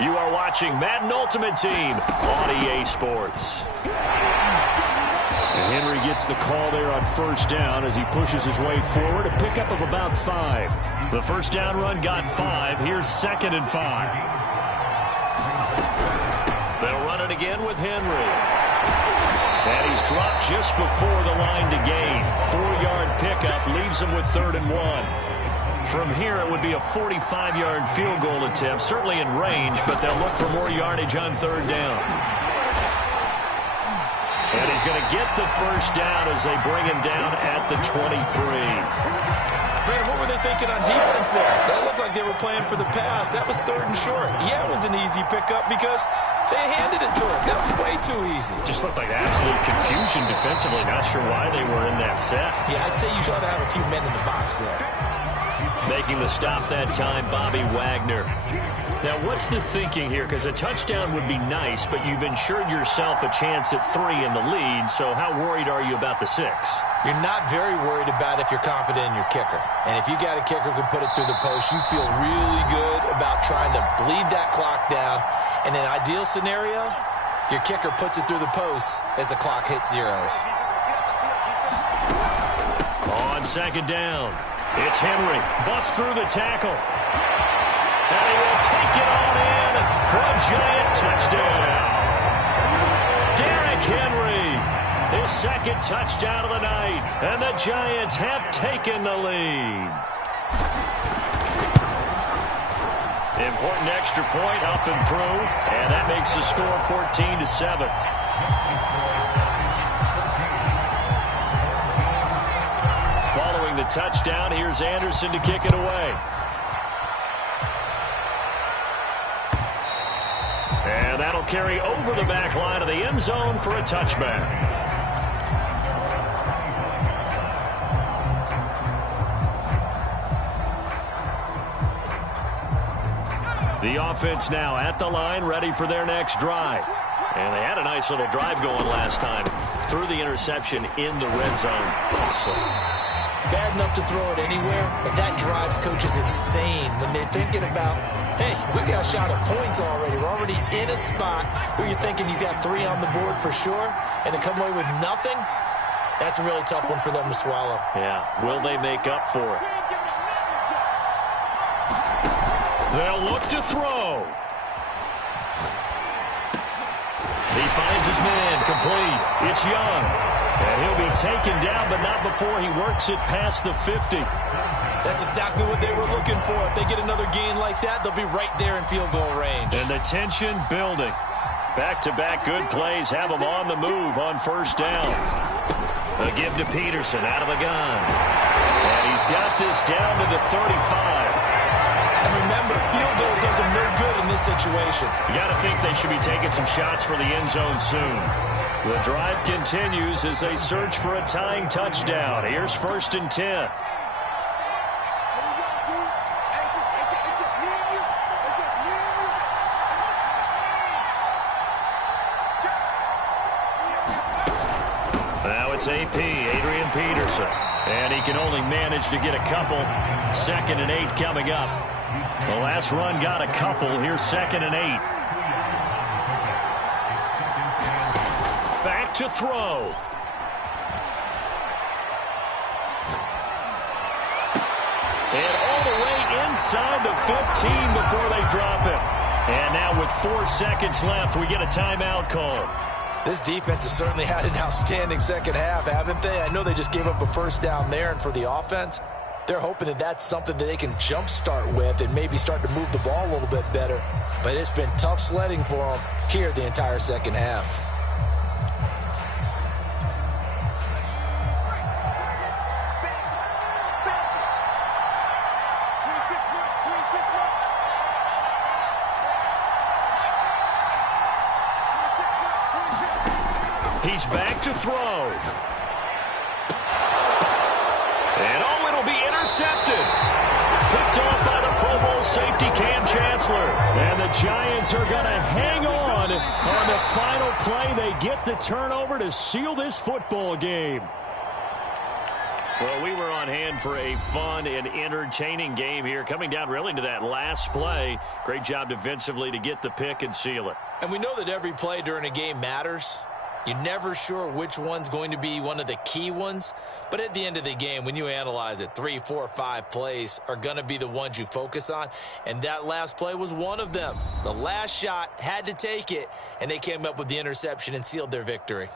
You are watching Madden Ultimate Team on EA Sports. And Henry gets the call there on first down as he pushes his way forward. A pickup of about 5. The first down run got 5. Here's 2nd and 5. They'll run it again with Henry. And he's dropped just before the line to gain. 4-yard pickup leaves him with 3rd and 1. From here, it would be a 45-yard field goal attempt, certainly in range, but they'll look for more yardage on 3rd down. And he's going to get the first down as they bring him down at the 23. Man, what were they thinking on defense there? That looked like they were playing for the pass. That was 3rd and short. Yeah, it was an easy pickup because they handed it to him. That was way too easy. Just looked like absolute confusion defensively. Not sure why they were in that set. Yeah, I'd say you should have a few men in the box there. Making the stop that time, Bobby Wagner. Now, what's the thinking here? Because a touchdown would be nice, but you've ensured yourself a chance at 3 in the lead, so how worried are you about the 6? You're not very worried about if you're confident in your kicker. And if you got a kicker who can put it through the post, you feel really good about trying to bleed that clock down. In an ideal scenario, your kicker puts it through the post as the clock hits zeros. On 2nd down, it's Henry. Busts through the tackle. And he will take it on in for a giant touchdown. Derrick Henry, his second touchdown of the night, and the Giants have taken the lead. Important extra point up and through, and that makes the score 14-7. Following the touchdown, here's Anderson to kick it away. And that'll carry over the back line of the end zone for a touchback. The offense now at the line, ready for their next drive. And they had a nice little drive going last time. Threw the interception in the red zone. Bad enough to throw it anywhere, but that drives coaches insane when they're thinking about, hey, we got a shot at points already. We're already in a spot where you're thinking you got 3 on the board for sure, and to come away with nothing, that's a really tough one for them to swallow. Yeah, will they make up for it? They'll look to throw. He finds his man, complete. It's Young. And he'll be taken down, but not before he works it past the 50. That's exactly what they were looking for. If they get another gain like that, they'll be right there in field goal range. And the tension building. Back-to-back good plays have them on the move on first down. A give to Peterson out of the gun. And he's got this down to the 35. And remember, field goal does them no good in this situation. You got to think they should be taking some shots for the end zone soon. The drive continues as they search for a tying touchdown. Here's 1st and 10. Now it's AP, Adrian Peterson. And he can only manage to get a couple. 2nd and 8 coming up. The last run got a couple. Here's 2nd and 8. Back to throw. And all the way inside the 15 before they drop it. And now with 4 seconds left, we get a timeout call. This defense has certainly had an outstanding second half, haven't they? I know they just gave up a first down there, and for the offense, they're hoping that that's something that they can jumpstart with and maybe start to move the ball a little bit better. But it's been tough sledding for them here the entire second half. He's back to throw. And oh, it'll be intercepted. Picked off by the Pro Bowl safety Cam Chancellor. And the Giants are going to hang on the final play. They get the turnover to seal this football game. Well, we were on hand for a fun and entertaining game here. Coming down really to that last play. Great job defensively to get the pick and seal it. And we know that every play during a game matters. You're never sure which one's going to be one of the key ones. But at the end of the game, when you analyze it, 3, 4, 5 plays are going to be the ones you focus on. And that last play was one of them. The last shot had to take it, and they came up with the interception and sealed their victory.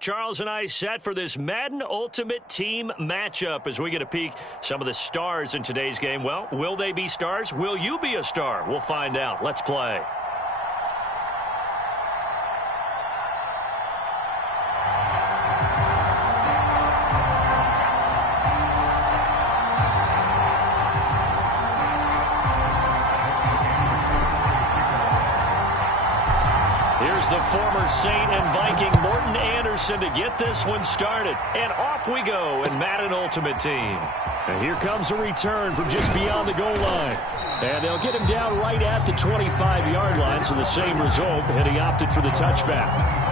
Charles and I set for this Madden Ultimate Team matchup as we get a peek some of the stars in today's game. Well, will they be stars? Will you be a star? We'll find out. Let's play. Here's the former Saint and Viking Morton Anderson to get this one started. And off we go in Madden Ultimate Team. And here comes a return from just beyond the goal line. And they'll get him down right at the 25-yard line, so the same result, and he opted for the touchback.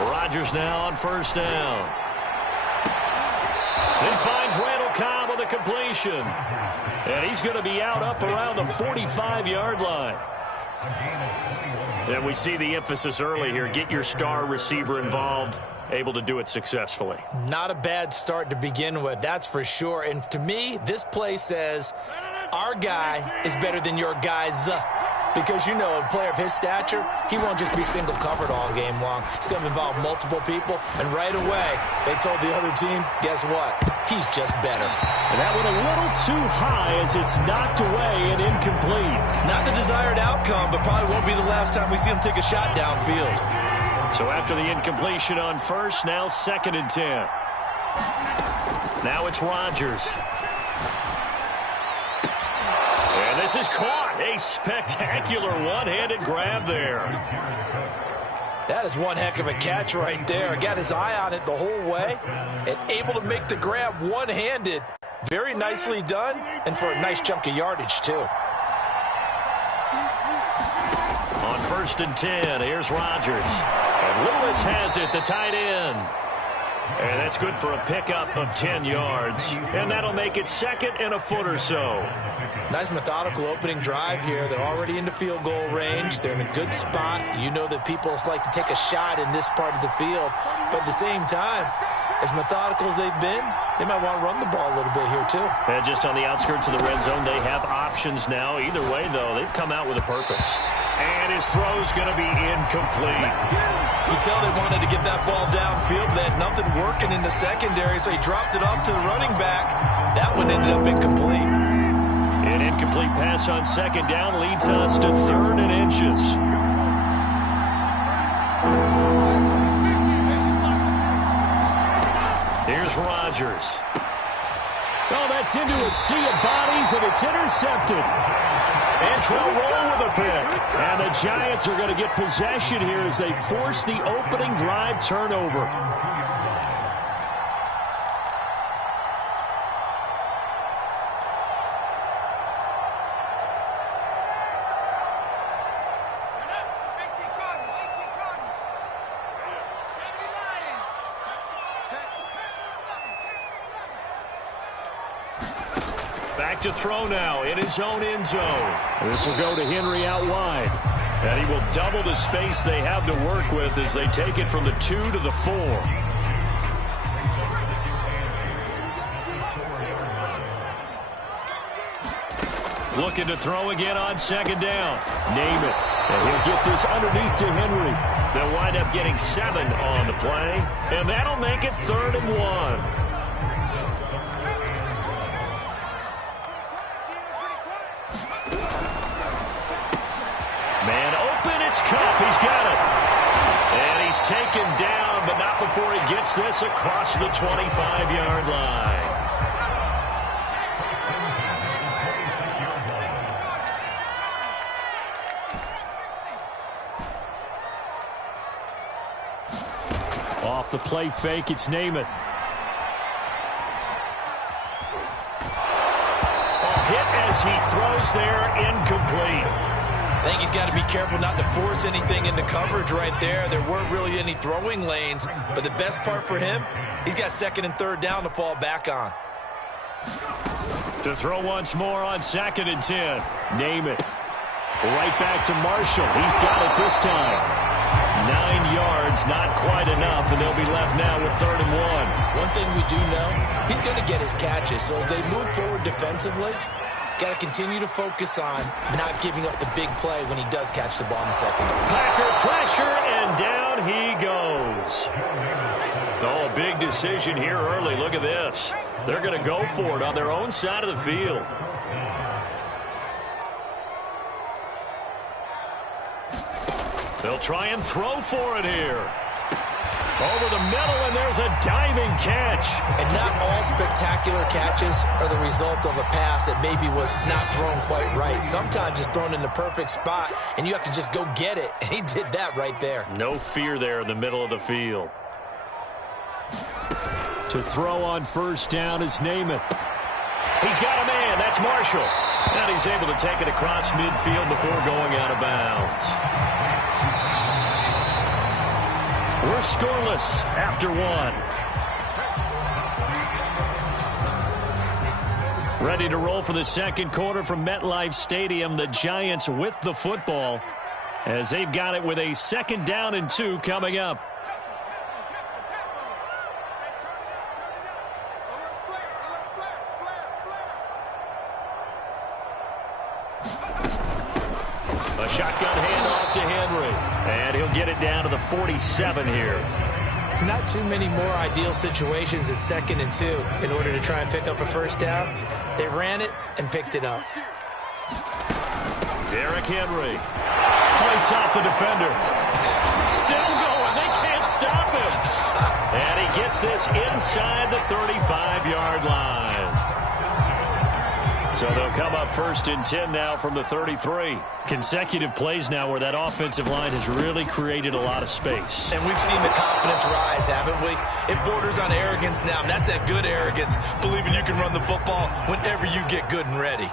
Rodgers now on first down. He finds Randall Cobb with a completion. And he's going to be out up around the 45-yard line. And we see the emphasis early here. Get your star receiver involved, able to do it successfully. Not a bad start to begin with, that's for sure. And to me, this play says our guy is better than your guys. Because, you know, a player of his stature, he won't just be single covered all game long. It's going to involve multiple people. And right away, they told the other team, guess what? He's just better. And that went a little too high as it's knocked away and incomplete. Not the desired outcome, but probably won't be the last time we see him take a shot downfield. So after the incompletion on first, now 2nd and 10. Now it's Rodgers. And this is caught. A spectacular one-handed grab there. That is one heck of a catch right there. Got his eye on it the whole way and able to make the grab one-handed. Very nicely done, and for a nice chunk of yardage, too. On 1st and 10, here's Rodgers. And Lewis has it, the tight end. And that's good for a pickup of 10 yards. And that'll make it 2nd and a foot or so. Nice methodical opening drive here. They're already into field goal range. They're in a good spot. You know that people like to take a shot in this part of the field. But at the same time, as methodical as they've been, they might want to run the ball a little bit here, too. And just on the outskirts of the red zone, they have options now. Either way, though, they've come out with a purpose. And his throw's going to be incomplete. You can tell they wanted to get that ball downfield. They had nothing working in the secondary, so he dropped it off to the running back. That one ended up incomplete. An incomplete pass on 2nd down leads us to 3rd and inches. Here's Rodgers. Oh, that's into a sea of bodies, and it's intercepted. Antrell Roll with a pick. And the Giants are going to get possession here as they force the opening drive turnover. Back to throw now in his own end zone. This will go to Henry out wide. And he will double the space they have to work with as they take it from the 2 to the 4. Looking to throw again on 2nd down. Namath. And he'll get this underneath to Henry. They'll wind up getting 7 on the play. And that'll make it 3rd and 1. Man open, it's Cup. He's got it. And he's taken down, but not before he gets this across the 25-yard line. Off the play fake, it's Namath. A hit as he throws there, incomplete. I think he's got to be careful not to force anything into coverage right there. There weren't really any throwing lanes, but the best part for him, he's got 2nd and 3rd down to fall back on. To throw once more on 2nd and 10. Namath. Right back to Marshall. He's got it this time. 9 yards, not quite enough, and they'll be left now with 3rd and 1. One thing we do know, he's going to get his catches. So as they move forward defensively, got to continue to focus on not giving up the big play when he does catch the ball in the secondary. Packer pressure, and down he goes. Oh, a big decision here early. Look at this. They're going to go for it on their own side of the field. They'll try and throw for it here. Over the middle, and there's a diving catch. And not all spectacular catches are the result of a pass that maybe was not thrown quite right. Sometimes it's thrown in the perfect spot, and you have to just go get it. And he did that right there. No fear there in the middle of the field. To throw on 1st down is Namath. He's got a man. That's Marshall. And he's able to take it across midfield before going out of bounds. We're scoreless after 1. Ready to roll for the 2nd quarter from MetLife Stadium. The Giants with the football as they've got it with a 2nd down and 2 coming up. A shotgun handoff to Henry. And he'll get it down to the 47 here. Not too many more ideal situations at 2nd and 2 in order to try and pick up a 1st down. They ran it and picked it up. Derrick Henry fights off the defender. Still going. They can't stop him. And he gets this inside the 35-yard line. So they'll come up 1st and 10 now from the 33. Consecutive plays now where that offensive line has really created a lot of space. And we've seen the confidence rise, haven't we? It borders on arrogance now, and that's that good arrogance, believing you can run the football whenever you get good and ready.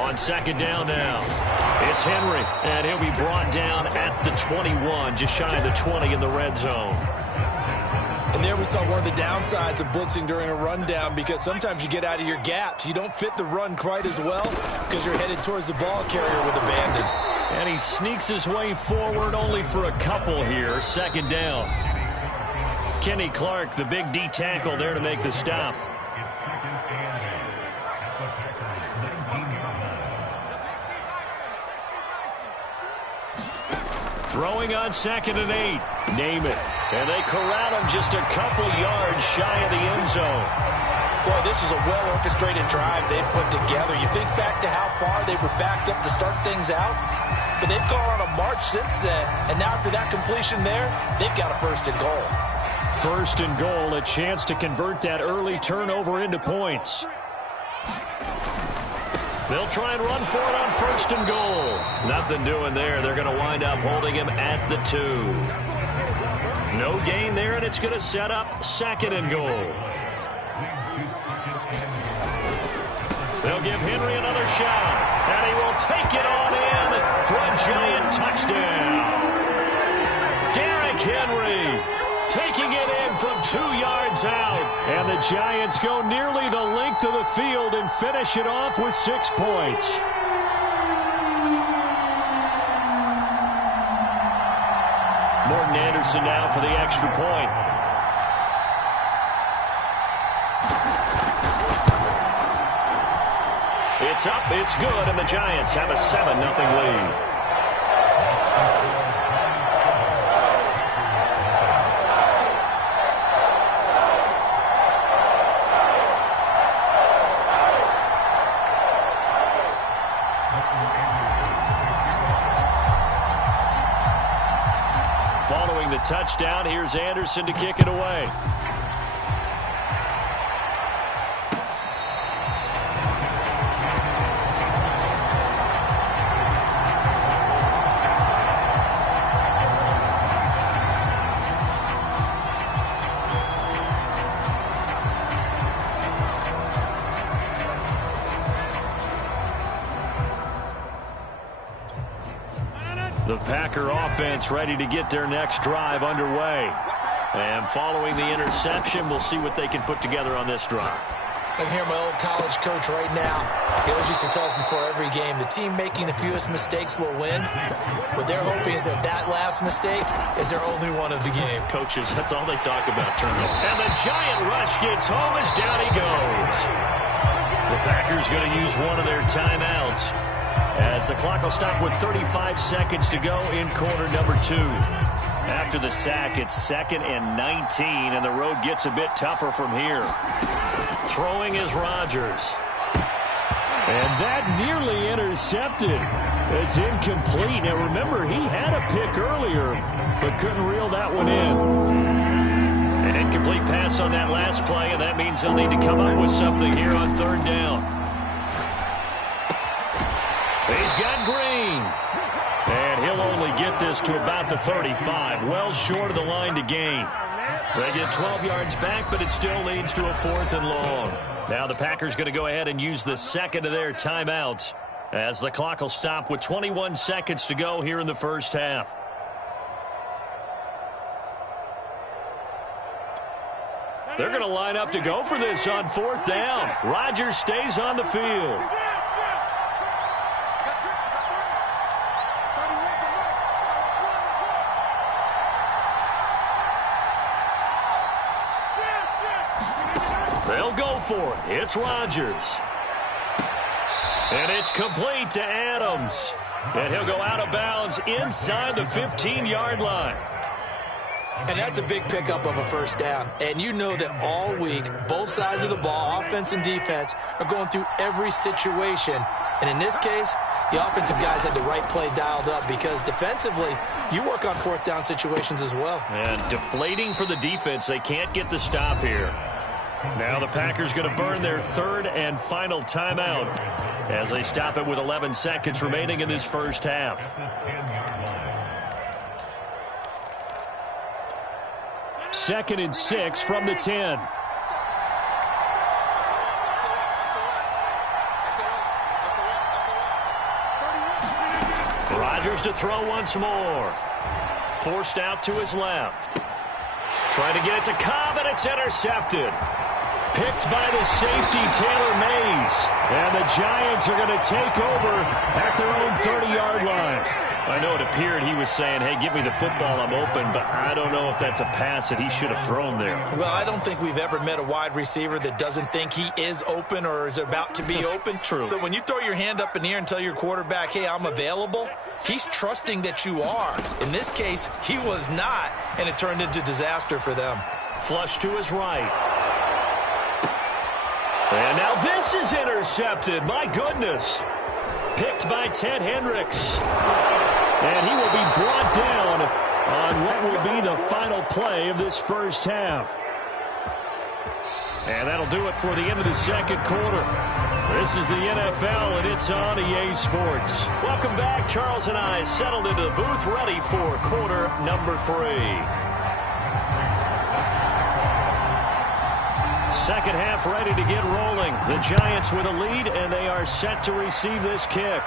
On 2nd down now, it's Henry, and he'll be brought down at the 21, just shy of the 20 in the red zone. And there we saw one of the downsides of blitzing during a rundown, because sometimes you get out of your gaps. You don't fit the run quite as well because you're headed towards the ball carrier with abandon. And he sneaks his way forward only for a couple here. 2nd down. Kenny Clark, the big D tackle there to make the stop. Throwing on 2nd and 8. Namath. And they corral him just a couple yards shy of the end zone. Boy, this is a well-orchestrated drive they've put together. You think back to how far they were backed up to start things out, but they've gone on a march since then. And now after that completion there, they've got a 1st and goal. 1st and goal, a chance to convert that early turnover into points. They'll try and run for it on 1st and goal. Nothing doing there. They're going to wind up holding him at the 2. No gain there, and it's going to set up 2nd and goal. They'll give Henry another shot, and he will take it on in for a Giant touchdown. Derrick Henry taking it in from 2 yards out. And the Giants go nearly the length of the field and finish it off with 6 points. Morton Anderson now for the extra point. It's up, it's good, and the Giants have a 7-0 lead. Following the touchdown, here's Anderson to kick it away. The Packer offense ready to get their next drive underway. And following the interception, we'll see what they can put together on this drive. I can hear my old college coach right now. He always used to tell us before every game, the team making the fewest mistakes will win. What they're hoping is that that last mistake is their only one of the game. Coaches, that's all they talk about, turnover. And the giant rush gets home as down he goes. The Packers going to use one of their timeouts as the clock will stop with 35 seconds to go in quarter number 2. After the sack, it's 2nd and 19, and the road gets a bit tougher from here. Throwing is Rodgers. And that nearly intercepted. It's incomplete. Now, remember, he had a pick earlier, but couldn't reel that one in. An incomplete pass on that last play, and that means they'll need to come up with something here on 3rd down. He's got Green. And he'll only get this to about the 35, well short of the line to gain. They get 12 yards back, but it still leads to a 4th and long. Now the Packers going to go ahead and use the second of their timeouts as the clock will stop with 21 seconds to go here in the first half. They're going to line up to go for this on 4th down. Rodgers stays on the field. They'll go for it. It's Rodgers. And it's complete to Adams. And he'll go out of bounds inside the 15-yard line. And that's a big pickup of a 1st down. And you know that all week, both sides of the ball, offense and defense, are going through every situation. And in this case, the offensive guys had the right play dialed up because defensively, you work on 4th down situations as well. And deflating for the defense. They can't get the stop here. Now the Packers going to burn their 3rd and final timeout as they stop it with 11 seconds remaining in this first half. 2nd and 6 from the 10. Rodgers to throw once more. Forced out to his left. Trying to get it to Cobb, and it's intercepted. Picked by the safety, Taylor Mays. And the Giants are going to take over at their own 30-yard line. I know it appeared he was saying, hey, give me the football, I'm open, but I don't know if that's a pass that he should have thrown there. Well, I don't think we've ever met a wide receiver that doesn't think he is open or is about to be open. True. So when you throw your hand up in the air and tell your quarterback, hey, I'm available, he's trusting that you are. In this case, he was not, and it turned into disaster for them. Flush to his right. And now this is intercepted. My goodness. Picked by Ted Hendricks. And he will be brought down on what will be the final play of this first half. And that'll do it for the end of the second quarter. This is the NFL, and it's on EA Sports. Welcome back. Charles and I settled into the booth, ready for quarter number 3. Second half ready to get rolling. The Giants with a lead, and they are set to receive this kick.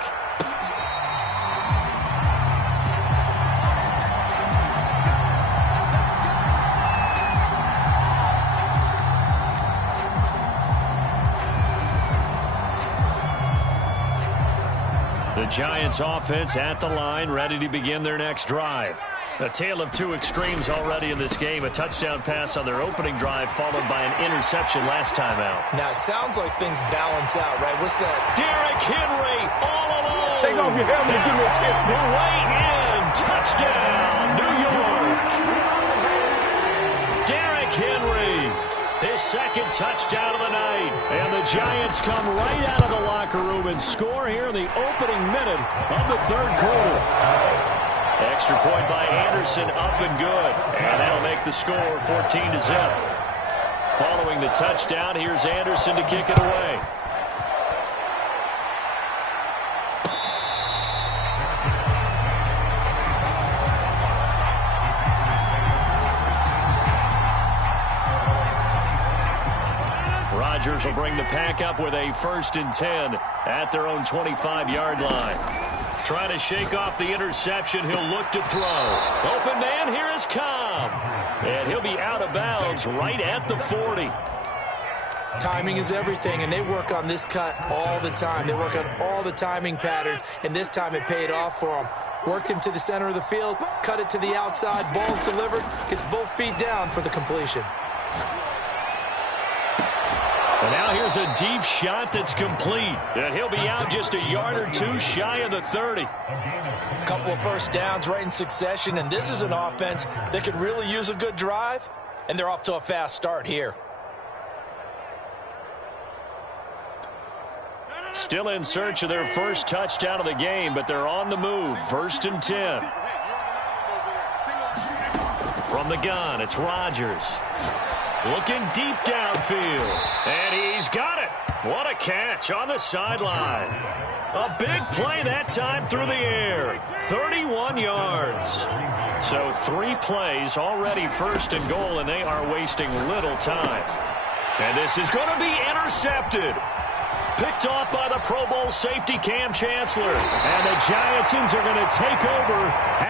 The Giants offense at the line, ready to begin their next drive. A tale of two extremes already in this game. A touchdown pass on their opening drive, followed by an interception last time out. Now, it sounds like things balance out, right? What's that? Derrick Henry all alone. Take off your helmet and give me a kiss. The way in. Touchdown, New York. Derrick Henry. His second touchdown of the night. And the Giants come right out of the locker room and score here in the opening minute of the third quarter. Extra point by Anderson, up and good. And that'll make the score 14-0. Following the touchdown, here's Anderson to kick it away. Rodgers will bring the pack up with a 1st and 10 at their own 25-yard line. Trying to shake off the interception. He'll look to throw. Open man. Here is Cobb. And he'll be out of bounds right at the 40. Timing is everything, and they work on this cut all the time. They work on all the timing patterns, and this time it paid off for them. Worked him to the center of the field, cut it to the outside, ball's delivered, gets both feet down for the completion. And now here's a deep shot that's complete. And he'll be out just a yard or two shy of the 30. A couple of first downs right in succession, and this is an offense that could really use a good drive, and they're off to a fast start here. Still in search of their first touchdown of the game, but they're on the move. 1st and 10. From the gun, it's Rodgers. Looking deep downfield. And he's got it. What a catch on the sideline. A big play that time through the air. 31 yards. So 3 plays already 1st and goal, and they are wasting little time. And this is going to be intercepted. Picked off by the Pro Bowl safety Cam Chancellor. And the Giantsons are going to take over.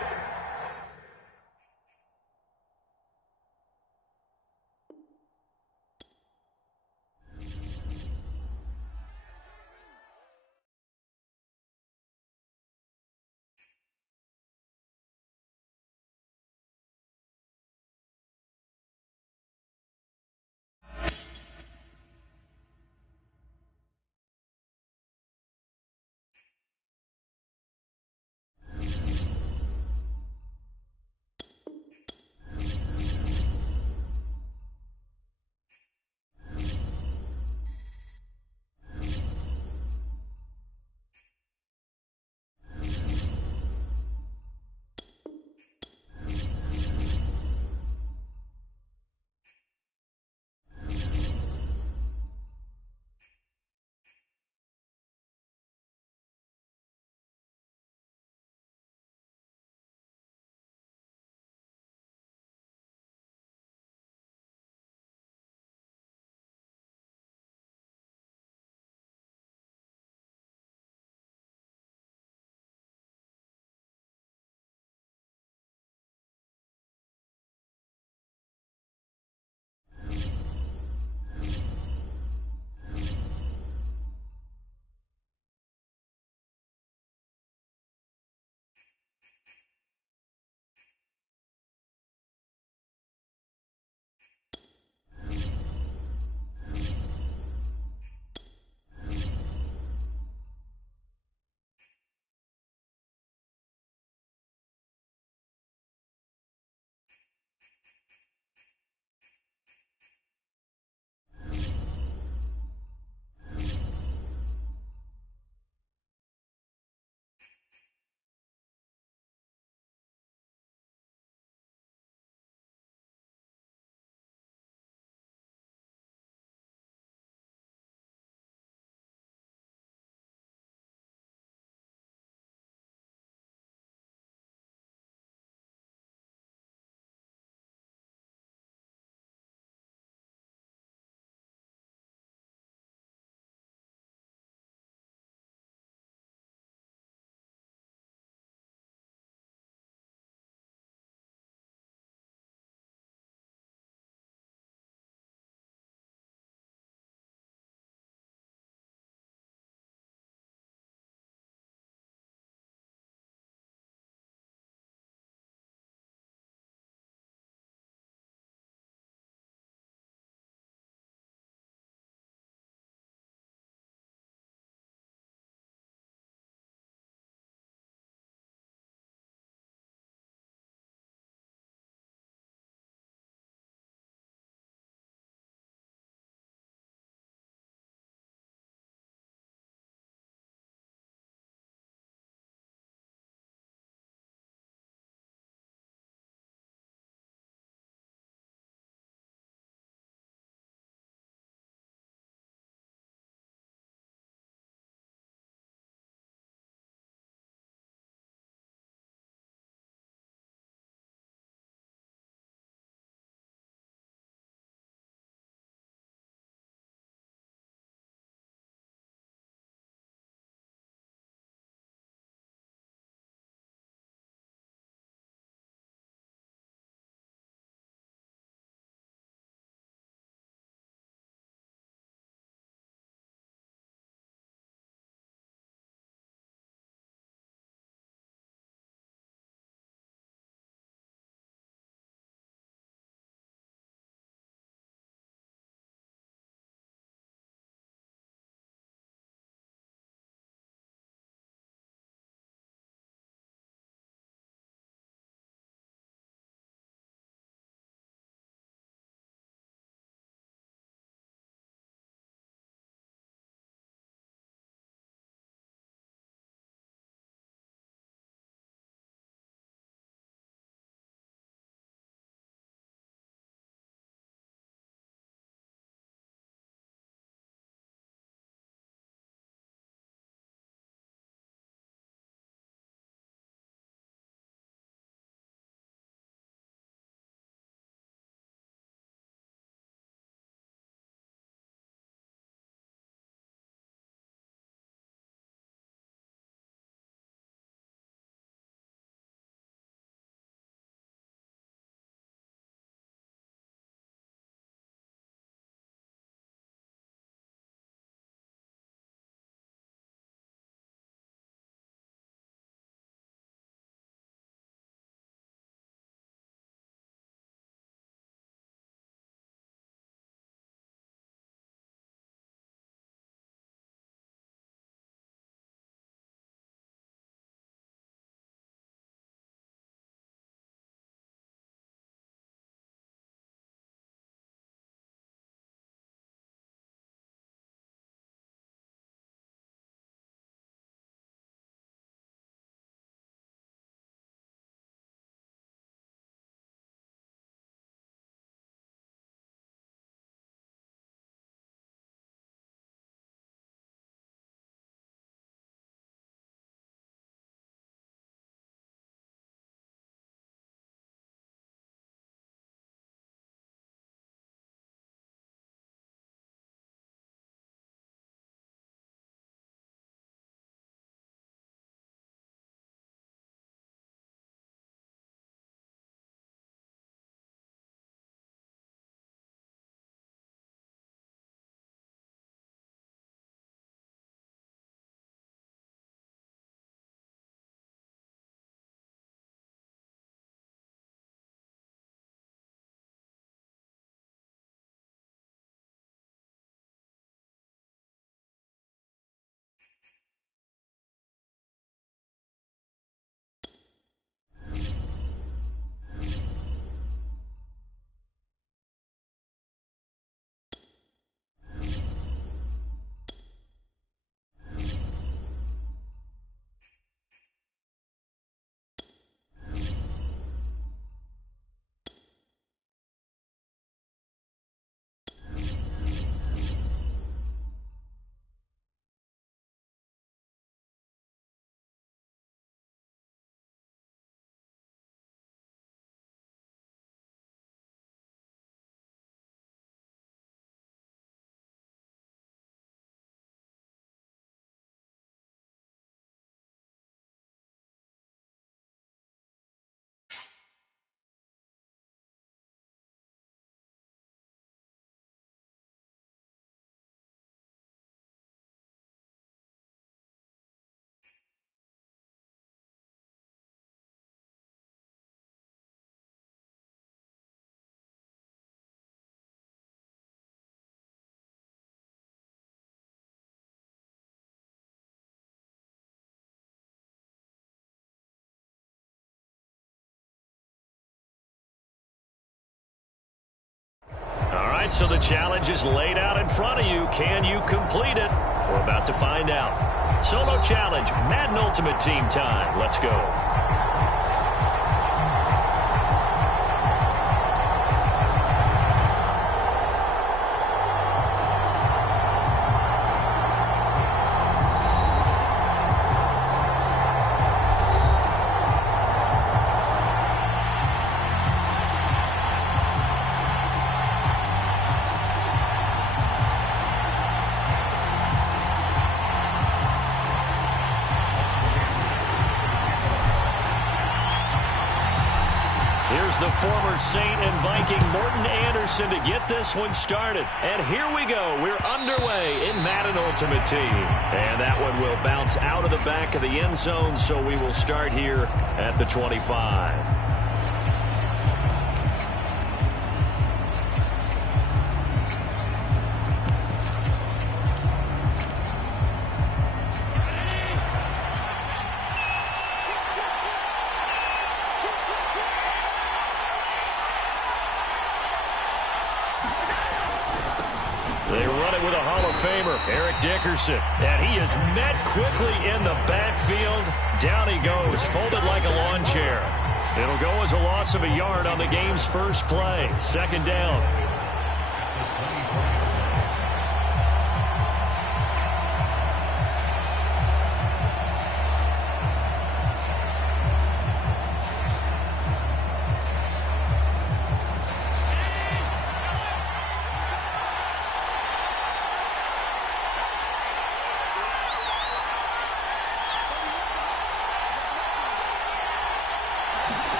right, so the challenge is laid out in front of you. Can you complete it? We're about to find out. Solo challenge, Madden Ultimate Team time. Let's go. Here's the former Saint and Viking Morton Anderson to get this one started. And here we go. We're underway in Madden Ultimate Team. And that one will bounce out of the back of the end zone, so we will start here at the 25. They run it with a Hall of Famer, Eric Dickerson. And he is met quickly in the backfield. Down he goes, folded like a lawn chair. It'll go as a loss of a yard on the game's first play. Second down.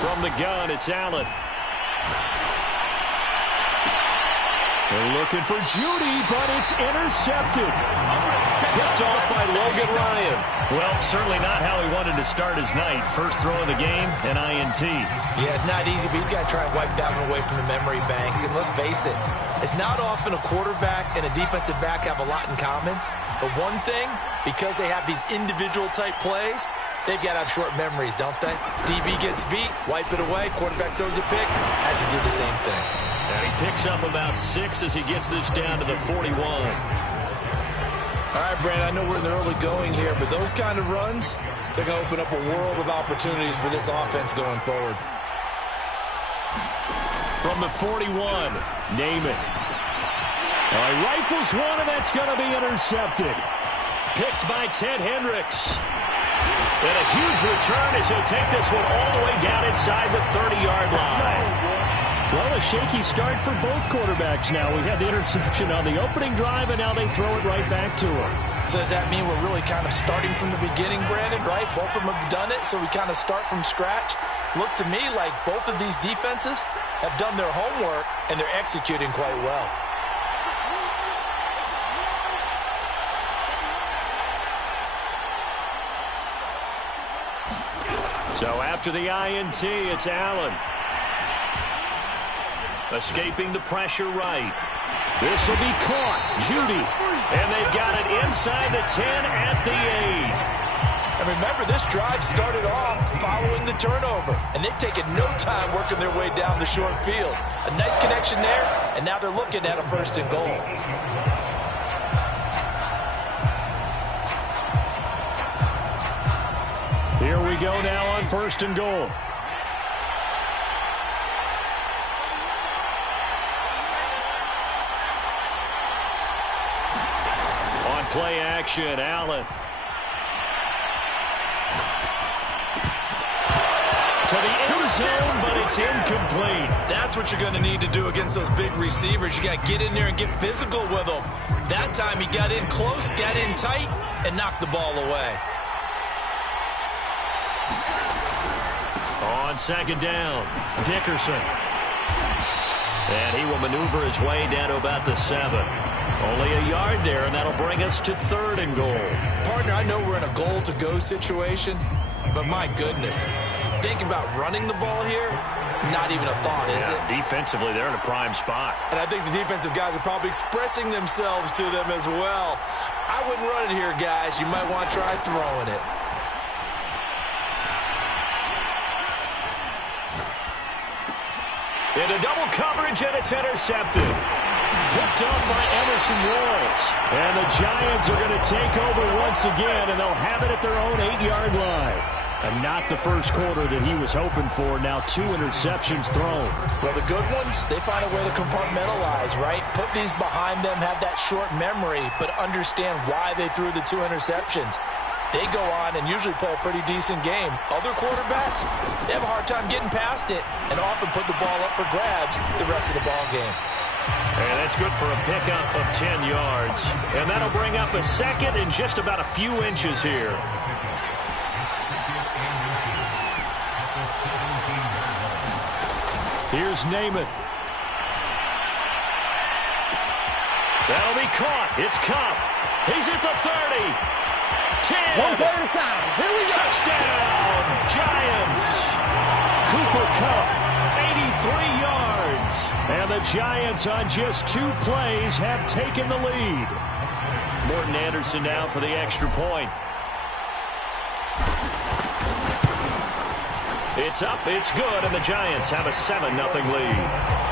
From the gun, it's Allen. They're looking for Judy, but it's intercepted. Picked off by Logan Ryan. Well, certainly not how he wanted to start his night. First throw of the game, an INT. Yeah, it's not easy, but he's got to try and wipe that one away from the memory banks. And let's face it, it's not often a quarterback and a defensive back have a lot in common. But one thing, because they have these individual type plays, they've got to have short memories, don't they? DB gets beat, wipe it away, quarterback throws a pick, has to do the same thing. And he picks up about 6 as he gets this down to the 41. All right, Brandon, I know we're in the early going here, but those kind of runs, they're going to open up a world of opportunities for this offense going forward. From the 41, Namath. He rifles one, and that's going to be intercepted. Picked by Ted Hendricks. And a huge return as he'll take this one all the way down inside the 30-yard line. Well, a shaky start for both quarterbacks now. We had the interception on the opening drive, and now they throw it right back to him. So does that mean we're really kind of starting from the beginning, Brandon, right? Both of them have done it, so we kind of start from scratch. Looks to me like both of these defenses have done their homework, and they're executing quite well. So after the INT, it's Allen. Escaping the pressure right. This will be caught. Judy. And they've got it inside the 10 at the 8. And remember, this drive started off following the turnover. And they've taken no time working their way down the short field. A nice connection there, and now they're looking at a 1st and goal. Here we go now on 1st and goal. On play action, Allen. To the end zone, but it's incomplete. That's what you're going to need to do against those big receivers. You got to get in there and get physical with them. That time he got in close, got in tight, and knocked the ball away. On 2nd down, Dickerson. And he will maneuver his way down to about the 7. Only a yard there, and that'll bring us to 3rd and goal. Partner, I know we're in a goal-to-go situation, but my goodness, think about running the ball here, not even a thought, is it? Defensively, they're in a prime spot. And I think the defensive guys are probably expressing themselves to them as well. I wouldn't run it here, guys. You might want to try throwing it. Into double coverage, and it's intercepted. Picked off by Emerson Walls. And the Giants are going to take over once again, and they'll have it at their own 8-yard line. And not the first quarter that he was hoping for. Now 2 interceptions thrown. Well, the good ones, they find a way to compartmentalize, right? Put these behind them, have that short memory, but understand why they threw the 2 interceptions. They go on and usually play a pretty decent game. Other quarterbacks, they have a hard time getting past it and often put the ball up for grabs the rest of the ball game. And that's good for a pickup of 10 yards. And that'll bring up a second and just about a few inches here. Here's Namath. That'll be caught. It's Cup. He's at the 30. 10. One play at a time. Here we go. Touchdown, Giants. Cooper Kupp, 83 yards. and the Giants on just 2 plays have taken the lead. Morton Anderson now for the extra point. It's up, it's good, and the Giants have a 7-0 lead.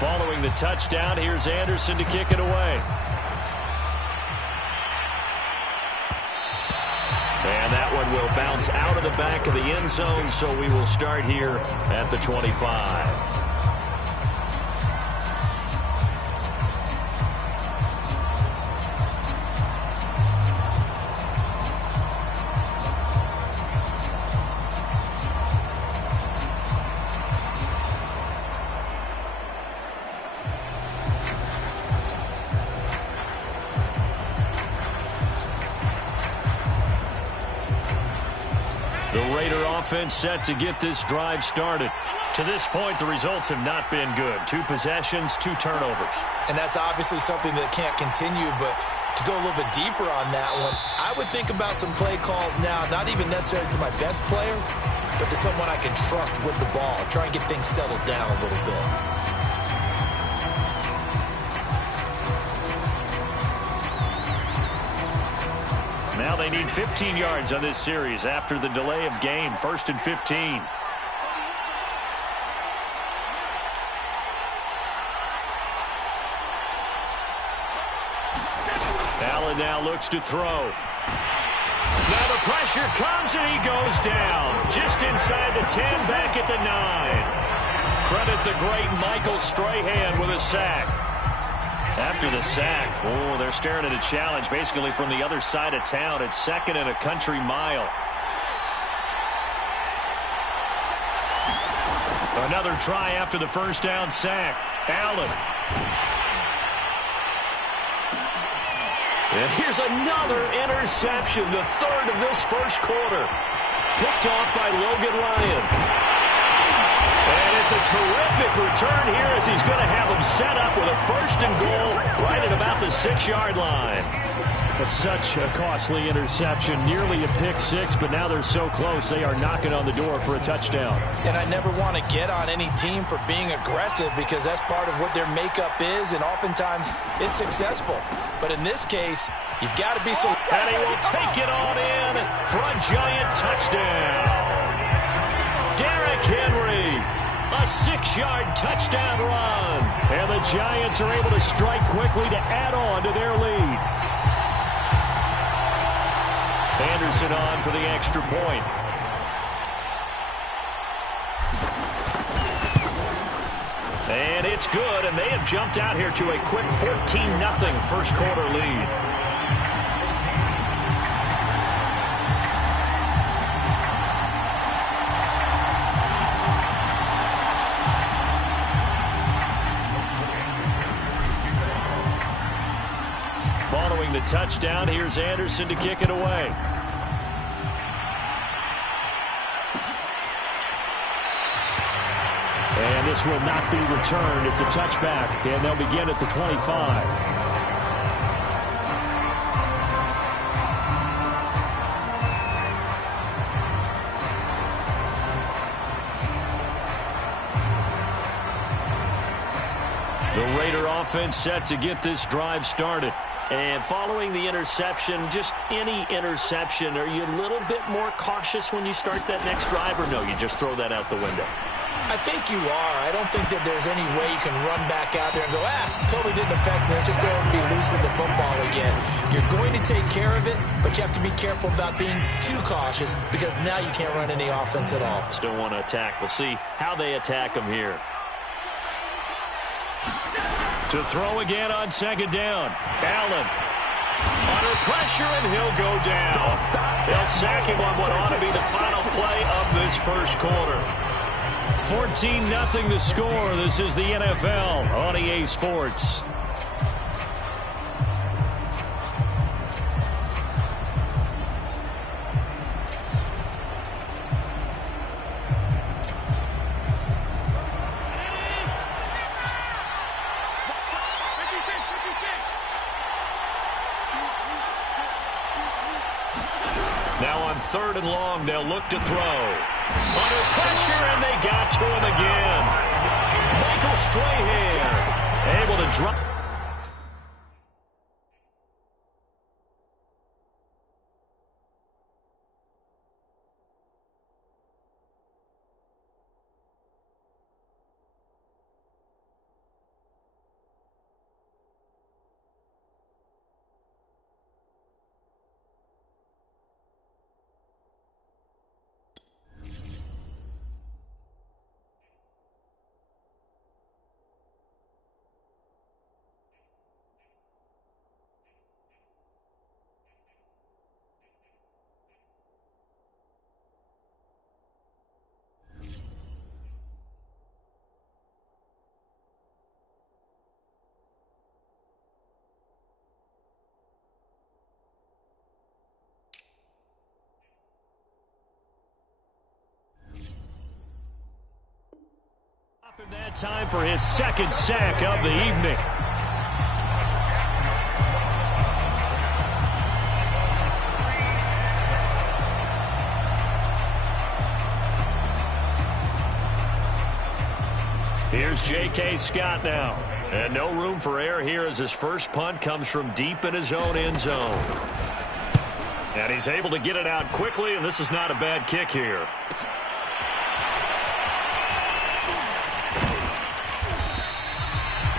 Following the touchdown, here's Anderson to kick it away. And that one will bounce out of the back of the end zone, so we will start here at the 25. Offense set to get this drive started. To this point, the results have not been good. 2 possessions, 2 turnovers. And that's obviously something that can't continue, but to go a little bit deeper on that one, I would think about some play calls now, not even necessarily to my best player, but to someone I can trust with the ball. Try and get things settled down a little bit. Now they need 15 yards on this series after the delay of game. 1st and 15. Allen now looks to throw. Now the pressure comes and he goes down. Just inside the 10, back at the 9. Credit the great Michael Strahan with a sack. After the sack, oh, they're staring at a challenge basically from the other side of town. It's 2nd and a country mile. Another try after the first down sack. Allen. And here's another interception, the 3rd of this first quarter. Picked off by Logan Ryan. And it's a terrific return here as he's going to have them set up with a 1st and goal right at about the 6-yard line. But such a costly interception, nearly a pick 6, but now they're so close they are knocking on the door for a touchdown. And I never want to get on any team for being aggressive because that's part of what their makeup is, and oftentimes it's successful. But in this case, you've got to be so. And he will take it on in for a Giant touchdown. Derrick Henry. A 6-yard touchdown run. And the Giants are able to strike quickly to add on to their lead. Anderson on for the extra point. And it's good, and they have jumped out here to a quick 14-0 first quarter lead. The touchdown, here's Anderson to kick it away. And this will not be returned. It's a touchback, and they'll begin at the 25. The Raider offense set to get this drive started. And following the interception, just any interception, are you a little bit more cautious when you start that next drive, or no, you just throw that out the window? I think you are. I don't think that there's any way you can run back out there and go, totally didn't affect me. Let's just go ahead and be loose with the football again. You're going to take care of it, but you have to be careful about being too cautious because now you can't run any offense at all. Still want to attack. We'll see how they attack them here. To throw again on second down. Allen. Under pressure, and he'll go down. They'll sack him on what ought to be the final play of this first quarter. 14-0 the score. This is the NFL on EA Sports. Now on 3rd and long, they'll look to throw. Under pressure, and they got to him again. Michael Strahan able to drop. In that time for his second sack of the evening. Here's J.K. Scott now. And no room for error here as his first punt comes from deep in his own end zone. And he's able to get it out quickly, and this is not a bad kick here.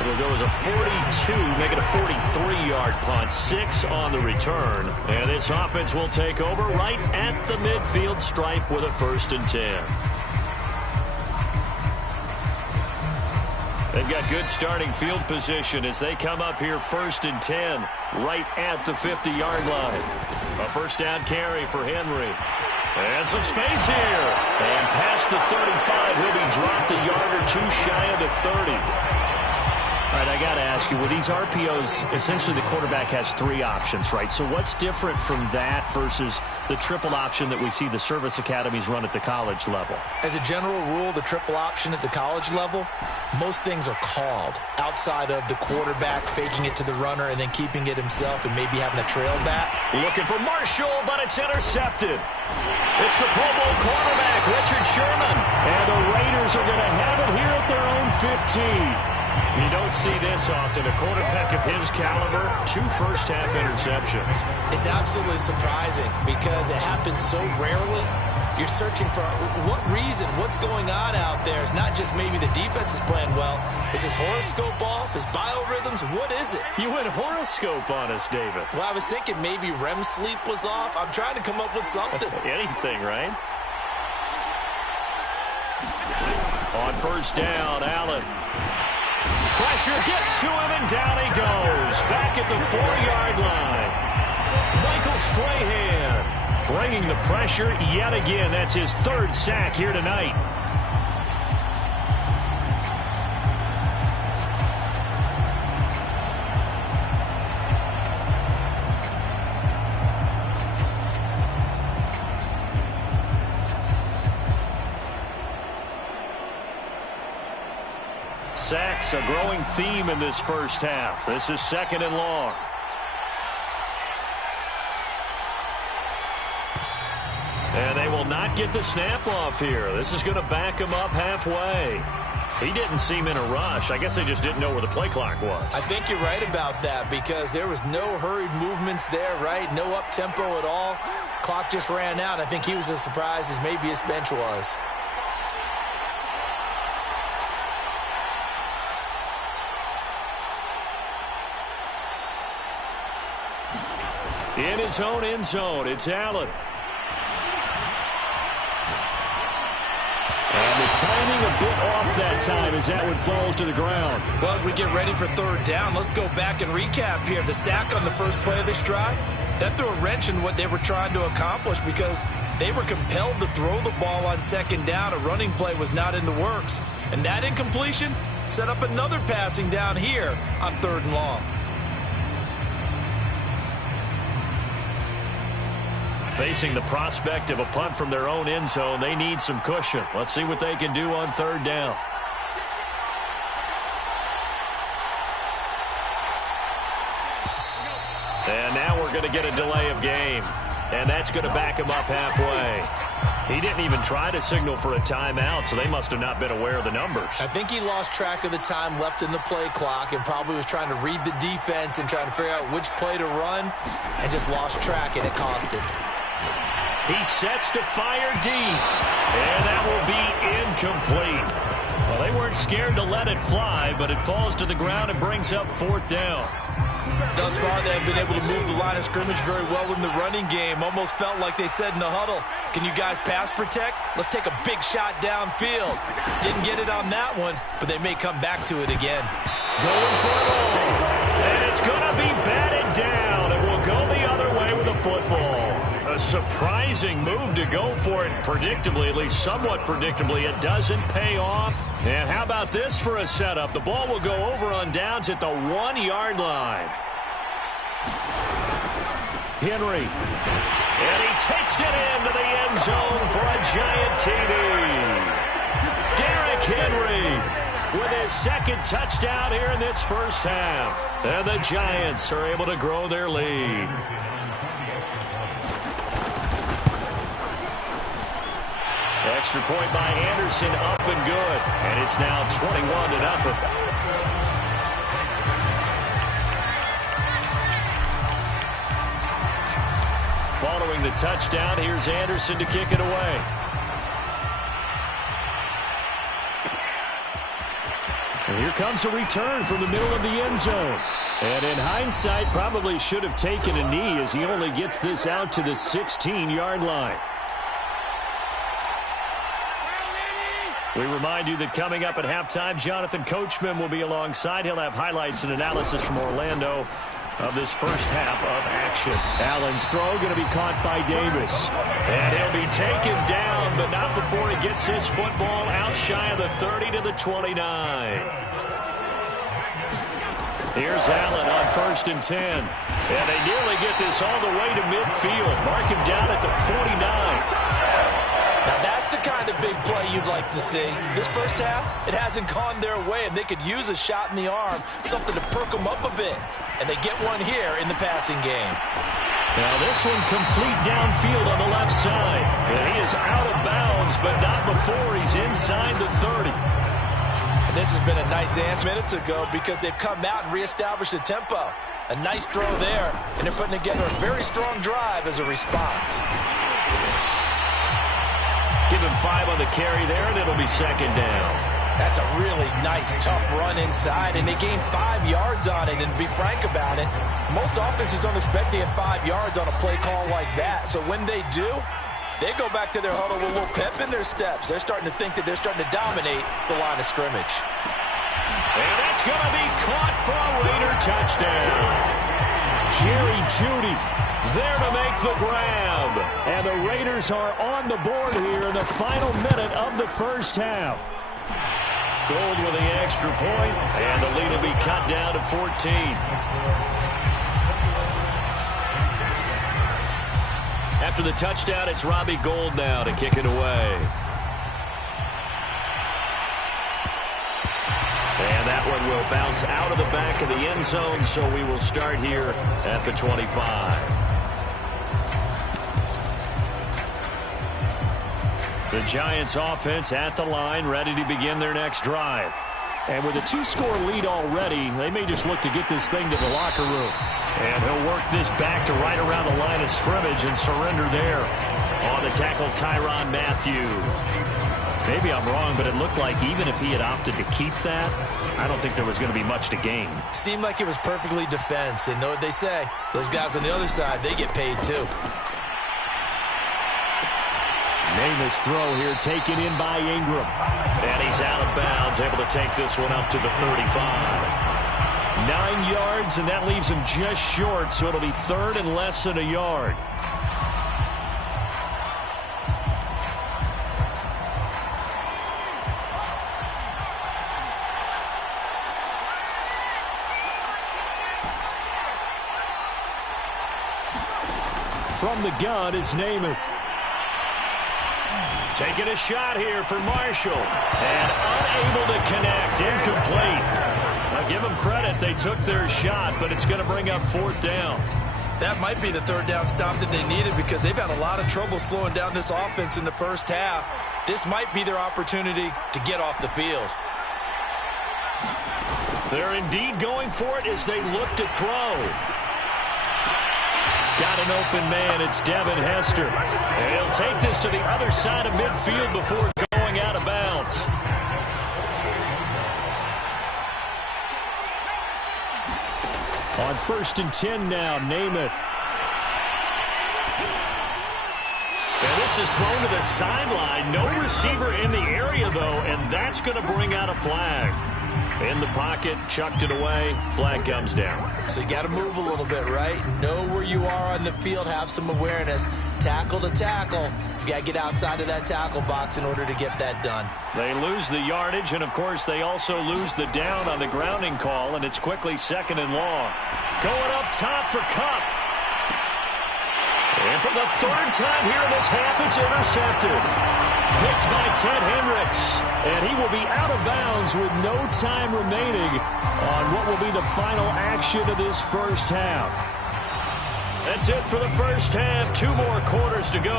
It'll go as a 42, make it a 43-yard punt. 6 on the return. And this offense will take over right at the midfield stripe with a 1st and 10. They've got good starting field position as they come up here 1st and 10 right at the 50-yard line. A first down carry for Henry. And some space here. And past the 35, he'll be dropped a yard or two shy of the 30. All right, I got to ask you, with these RPOs, essentially the quarterback has 3 options, right? So what's different from that versus the triple option that we see the service academies run at the college level? As a general rule, the triple option at the college level, most things are called outside of the quarterback faking it to the runner and then keeping it himself and maybe having a trail back. Looking for Marshall, but it's intercepted. It's the Pro Bowl cornerback, Richard Sherman. And the Raiders are going to have it here at their own 15. You don't see this often. A quarterback of his caliber, 2 first-half interceptions. It's absolutely surprising because it happens so rarely. You're searching for what reason, what's going on out there. It's not just maybe the defense is playing well. Is his horoscope off? His biorhythms? What is it? You went horoscope on us, Davis. Well, I was thinking maybe REM sleep was off. I'm trying to come up with something. Anything, right? On first down, Allen. Pressure gets to him, and down he goes. Back at the 4-yard line. Michael Strahan bringing the pressure yet again. That's his 3rd sack here tonight. Sacks, a growing theme in this first half. This is 2nd and long. And they will not get the snap off here. This is going to back him up halfway. He didn't seem in a rush. I guess they just didn't know where the play clock was. I think you're right about that because there was no hurried movements there, right? No up-tempo at all. Clock just ran out. I think he was as surprised as maybe his bench was. In his own end zone, it's Allen. And the timing a bit off that time as that one falls to the ground. Well, as we get ready for 3rd down, let's go back and recap here. The sack on the first play of this drive, that threw a wrench in what they were trying to accomplish because they were compelled to throw the ball on 2nd down. A running play was not in the works. And that incompletion set up another passing down here on 3rd and long. Facing the prospect of a punt from their own end zone, they need some cushion. Let's see what they can do on 3rd down. And now we're going to get a delay of game. And that's going to back him up halfway. He didn't even try to signal for a timeout, so they must have not been aware of the numbers. I think he lost track of the time left in the play clock and probably was trying to read the defense and trying to figure out which play to run and just lost track, and it cost him. He sets to fire deep, and that will be incomplete. Well, they weren't scared to let it fly, but it falls to the ground and brings up 4th down. Thus far, they have been able to move the line of scrimmage very well in the running game. Almost felt like they said in the huddle, can you guys pass protect? Let's take a big shot downfield. Didn't get it on that one, but they may come back to it again. Going for it all, and it's going to be batted down, and we'll go the other way with the football. A surprising move to go for it predictably, at least somewhat predictably. It doesn't pay off. And how about this for a setup? The ball will go over on downs at the 1-yard line. Henry. And he takes it into the end zone for a giant TD. Derrick Henry with his 2nd touchdown here in this first half. And the Giants are able to grow their lead. Extra point by Anderson, up and good. And it's now 21-0. Following the touchdown, here's Anderson to kick it away. And here comes a return from the middle of the end zone. And in hindsight, probably should have taken a knee as he only gets this out to the 16-yard line. We remind you that coming up at halftime, Jonathan Coachman will be alongside. He'll have highlights and analysis from Orlando of this first half of action. Allen's throw going to be caught by Davis. And he'll be taken down, but not before he gets his football out shy of the 30 to the 29. Here's Allen on 1st and 10. And they nearly get this all the way to midfield. Mark him down at the 49. Now, that's the kind of big play you'd like to see. This first half, it hasn't gone their way, and they could use a shot in the arm, something to perk them up a bit. And they get one here in the passing game. Now, this one complete downfield on the left side. And he is out of bounds, but not before he's inside the 30. And this has been a nice answer minutes ago because they've come out and reestablished the tempo. A nice throw there, and they're putting together a very strong drive as a response. Give him 5 on the carry there, and it'll be 2nd down. That's a really nice, tough run inside, and they gained 5 yards on it. And to be frank about it, most offenses don't expect to get 5 yards on a play call like that. So when they do, they go back to their huddle with a little pep in their steps. They're starting to think that they're starting to dominate the line of scrimmage. And that's going to be caught for a Raider touchdown. Jerry Jeudy there to make the grab. And the Raiders are on the board here in the final minute of the first half. Gold with the extra point, and the lead will be cut down to 14. After the touchdown, it's Robbie Gould now to kick it away. It'll bounce out of the back of the end zone, so we will start here at the 25. The Giants offense at the line, ready to begin their next drive. And with a 2-score lead already, they may just look to get this thing to the locker room. And he'll work this back to right around the line of scrimmage and surrender there. On the tackle, Tyrann Mathieu. Maybe I'm wrong, but it looked like even if he had opted to keep that, I don't think there was going to be much to gain. Seemed like it was perfectly defense. And know what they say? Those guys on the other side, they get paid too. Namath's throw here taken in by Ingram. And he's out of bounds, able to take this one up to the 35. 9 yards, and that leaves him just short, so it'll be third and less than a yard. From the gun, it's Namath. Taking a shot here for Marshall. And unable to connect. Incomplete. Now give them credit. They took their shot, but it's going to bring up 4th down. That might be the 3rd down stop that they needed because they've had a lot of trouble slowing down this offense in the first half. This might be their opportunity to get off the field. They're indeed going for it as they look to throw. Got an open man. It's Devin Hester. And he'll take this to the other side of midfield before going out of bounds. On 1st and 10 now, Namath. And this is thrown to the sideline. No receiver in the area, though, and that's going to bring out a flag. In the pocket, chucked it away, flag comes down. So you got to move a little bit, right? Know where you are on the field, have some awareness. Tackle to tackle. You got to get outside of that tackle box in order to get that done. They lose the yardage, and of course they also lose the down on the grounding call, and it's quickly 2nd and long. Going up top for Kupp. And for the 3rd time here in this half, it's intercepted. Picked by Ted Hendricks. And he will be out of bounds with no time remaining on what will be the final action of this first half. That's it for the first half. 2 more quarters to go.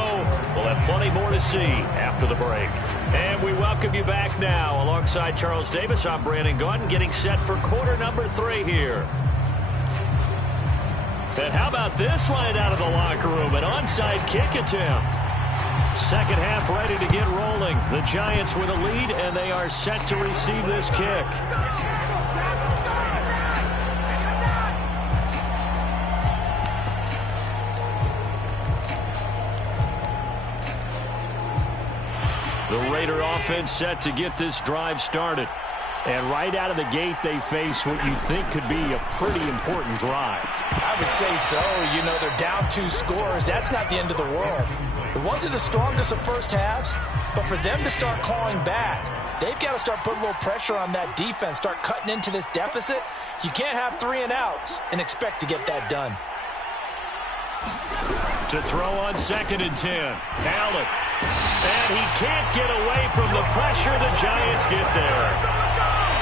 We'll have plenty more to see after the break. And we welcome you back now. Alongside Charles Davis, I'm Brandon Gaudin, getting set for quarter number 3 here. And how about this line out of the locker room? An onside kick attempt. Second half ready to get rolling. The Giants with a lead, and they are set to receive this kick. The Raider offense set to get this drive started. And right out of the gate, they face what you think could be a pretty important drive. I would say so. You know, they're down 2 scores. That's not the end of the world. It wasn't the strongest of first halves, but for them to start clawing back, they've got to start putting a little pressure on that defense, start cutting into this deficit. You can't have 3 and outs and expect to get that done. To throw on 2nd and 10. Allen. And he can't get away from the pressure. The Giants get there.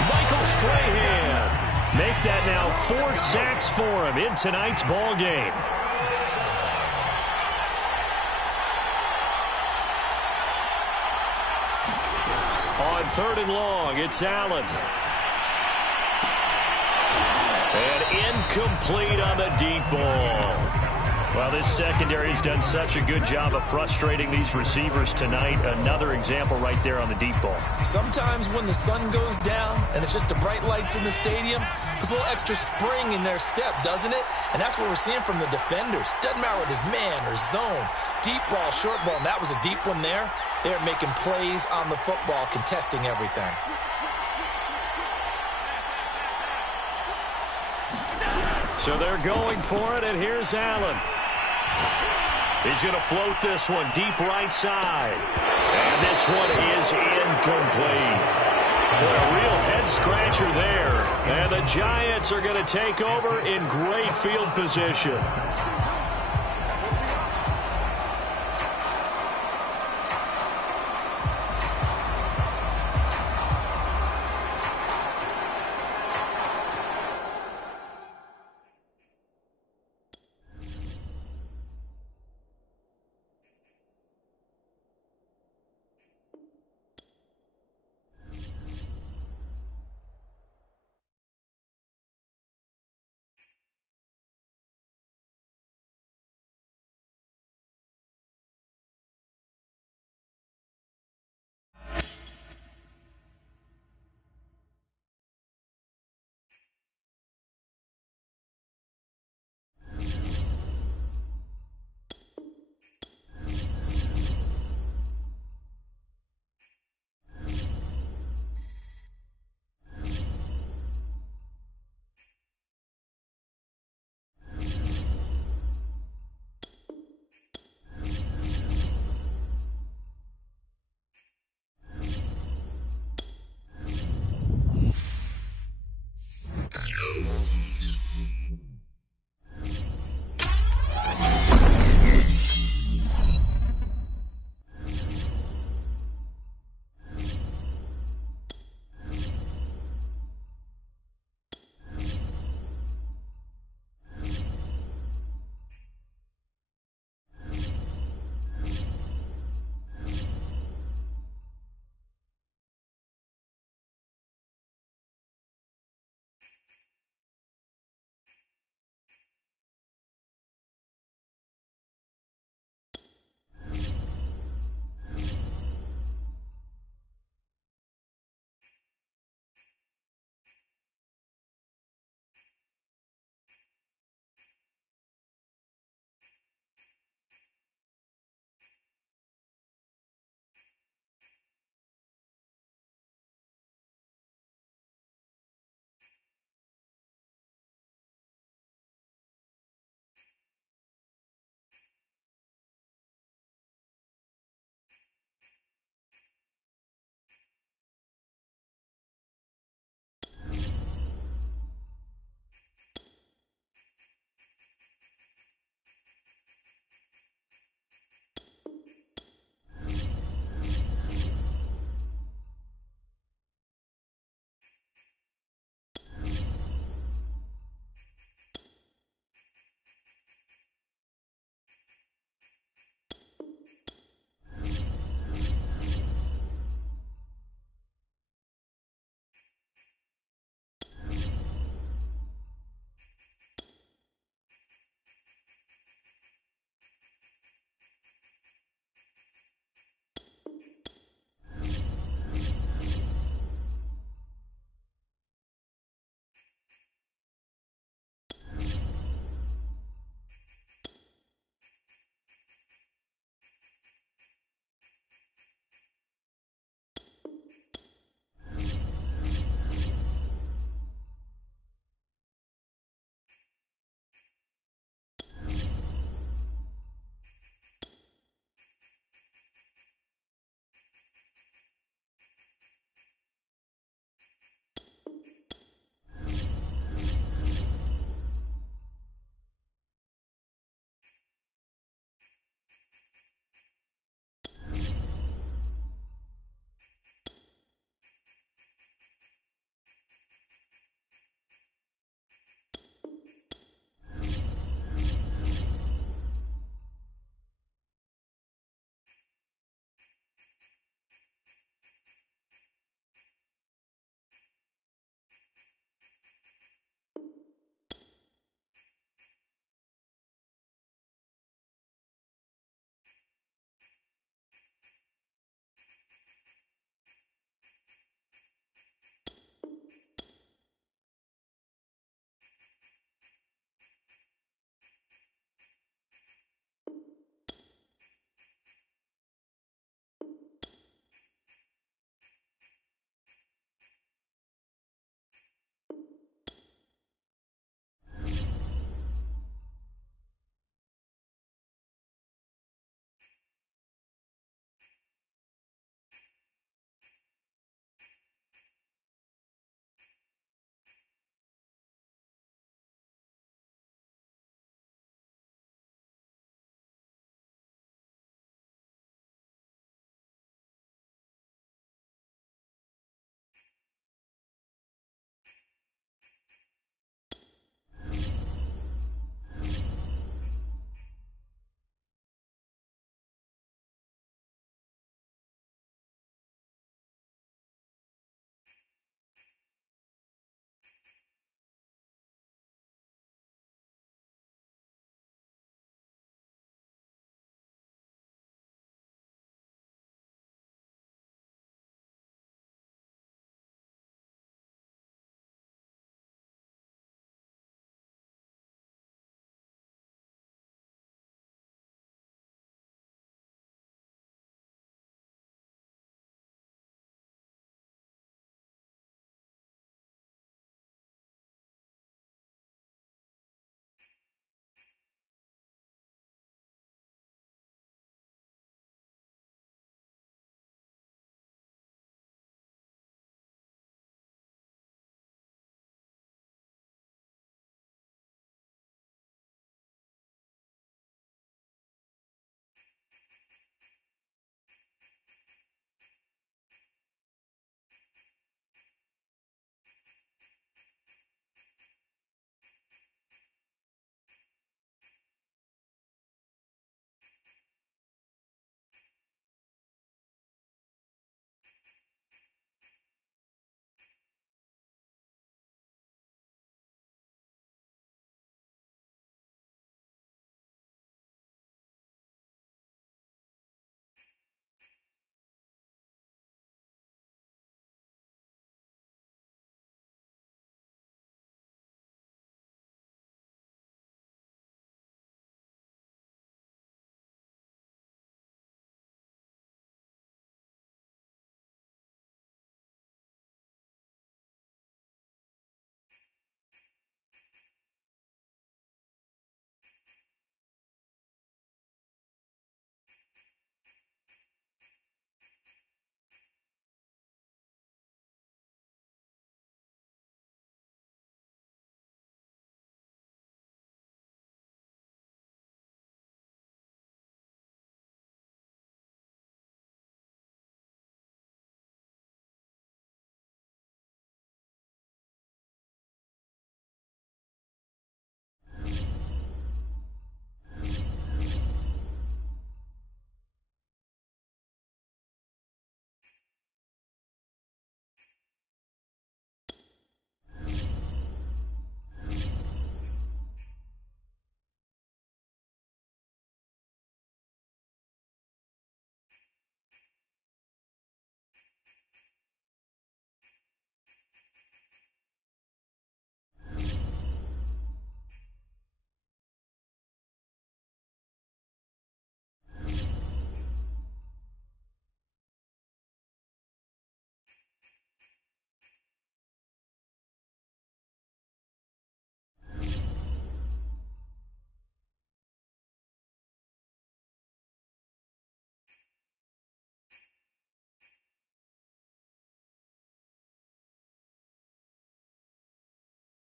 Michael Strahan. Make that now 4 sacks for him in tonight's ball game. On 3rd and long, it's Allen. And incomplete on the deep ball. Well, this secondary's done such a good job of frustrating these receivers tonight. Another example right there on the deep ball. Sometimes when the sun goes down and it's just the bright lights in the stadium, puts a little extra spring in their step, doesn't it? And that's what we're seeing from the defenders. Doesn't matter what it's man or zone, deep ball, short ball, and that was a deep one there. They're making plays on the football, contesting everything. So they're going for it, and here's Allen. He's going to float this one deep right side. And this one is incomplete. What a real head-scratcher there. And the Giants are going to take over in great field position.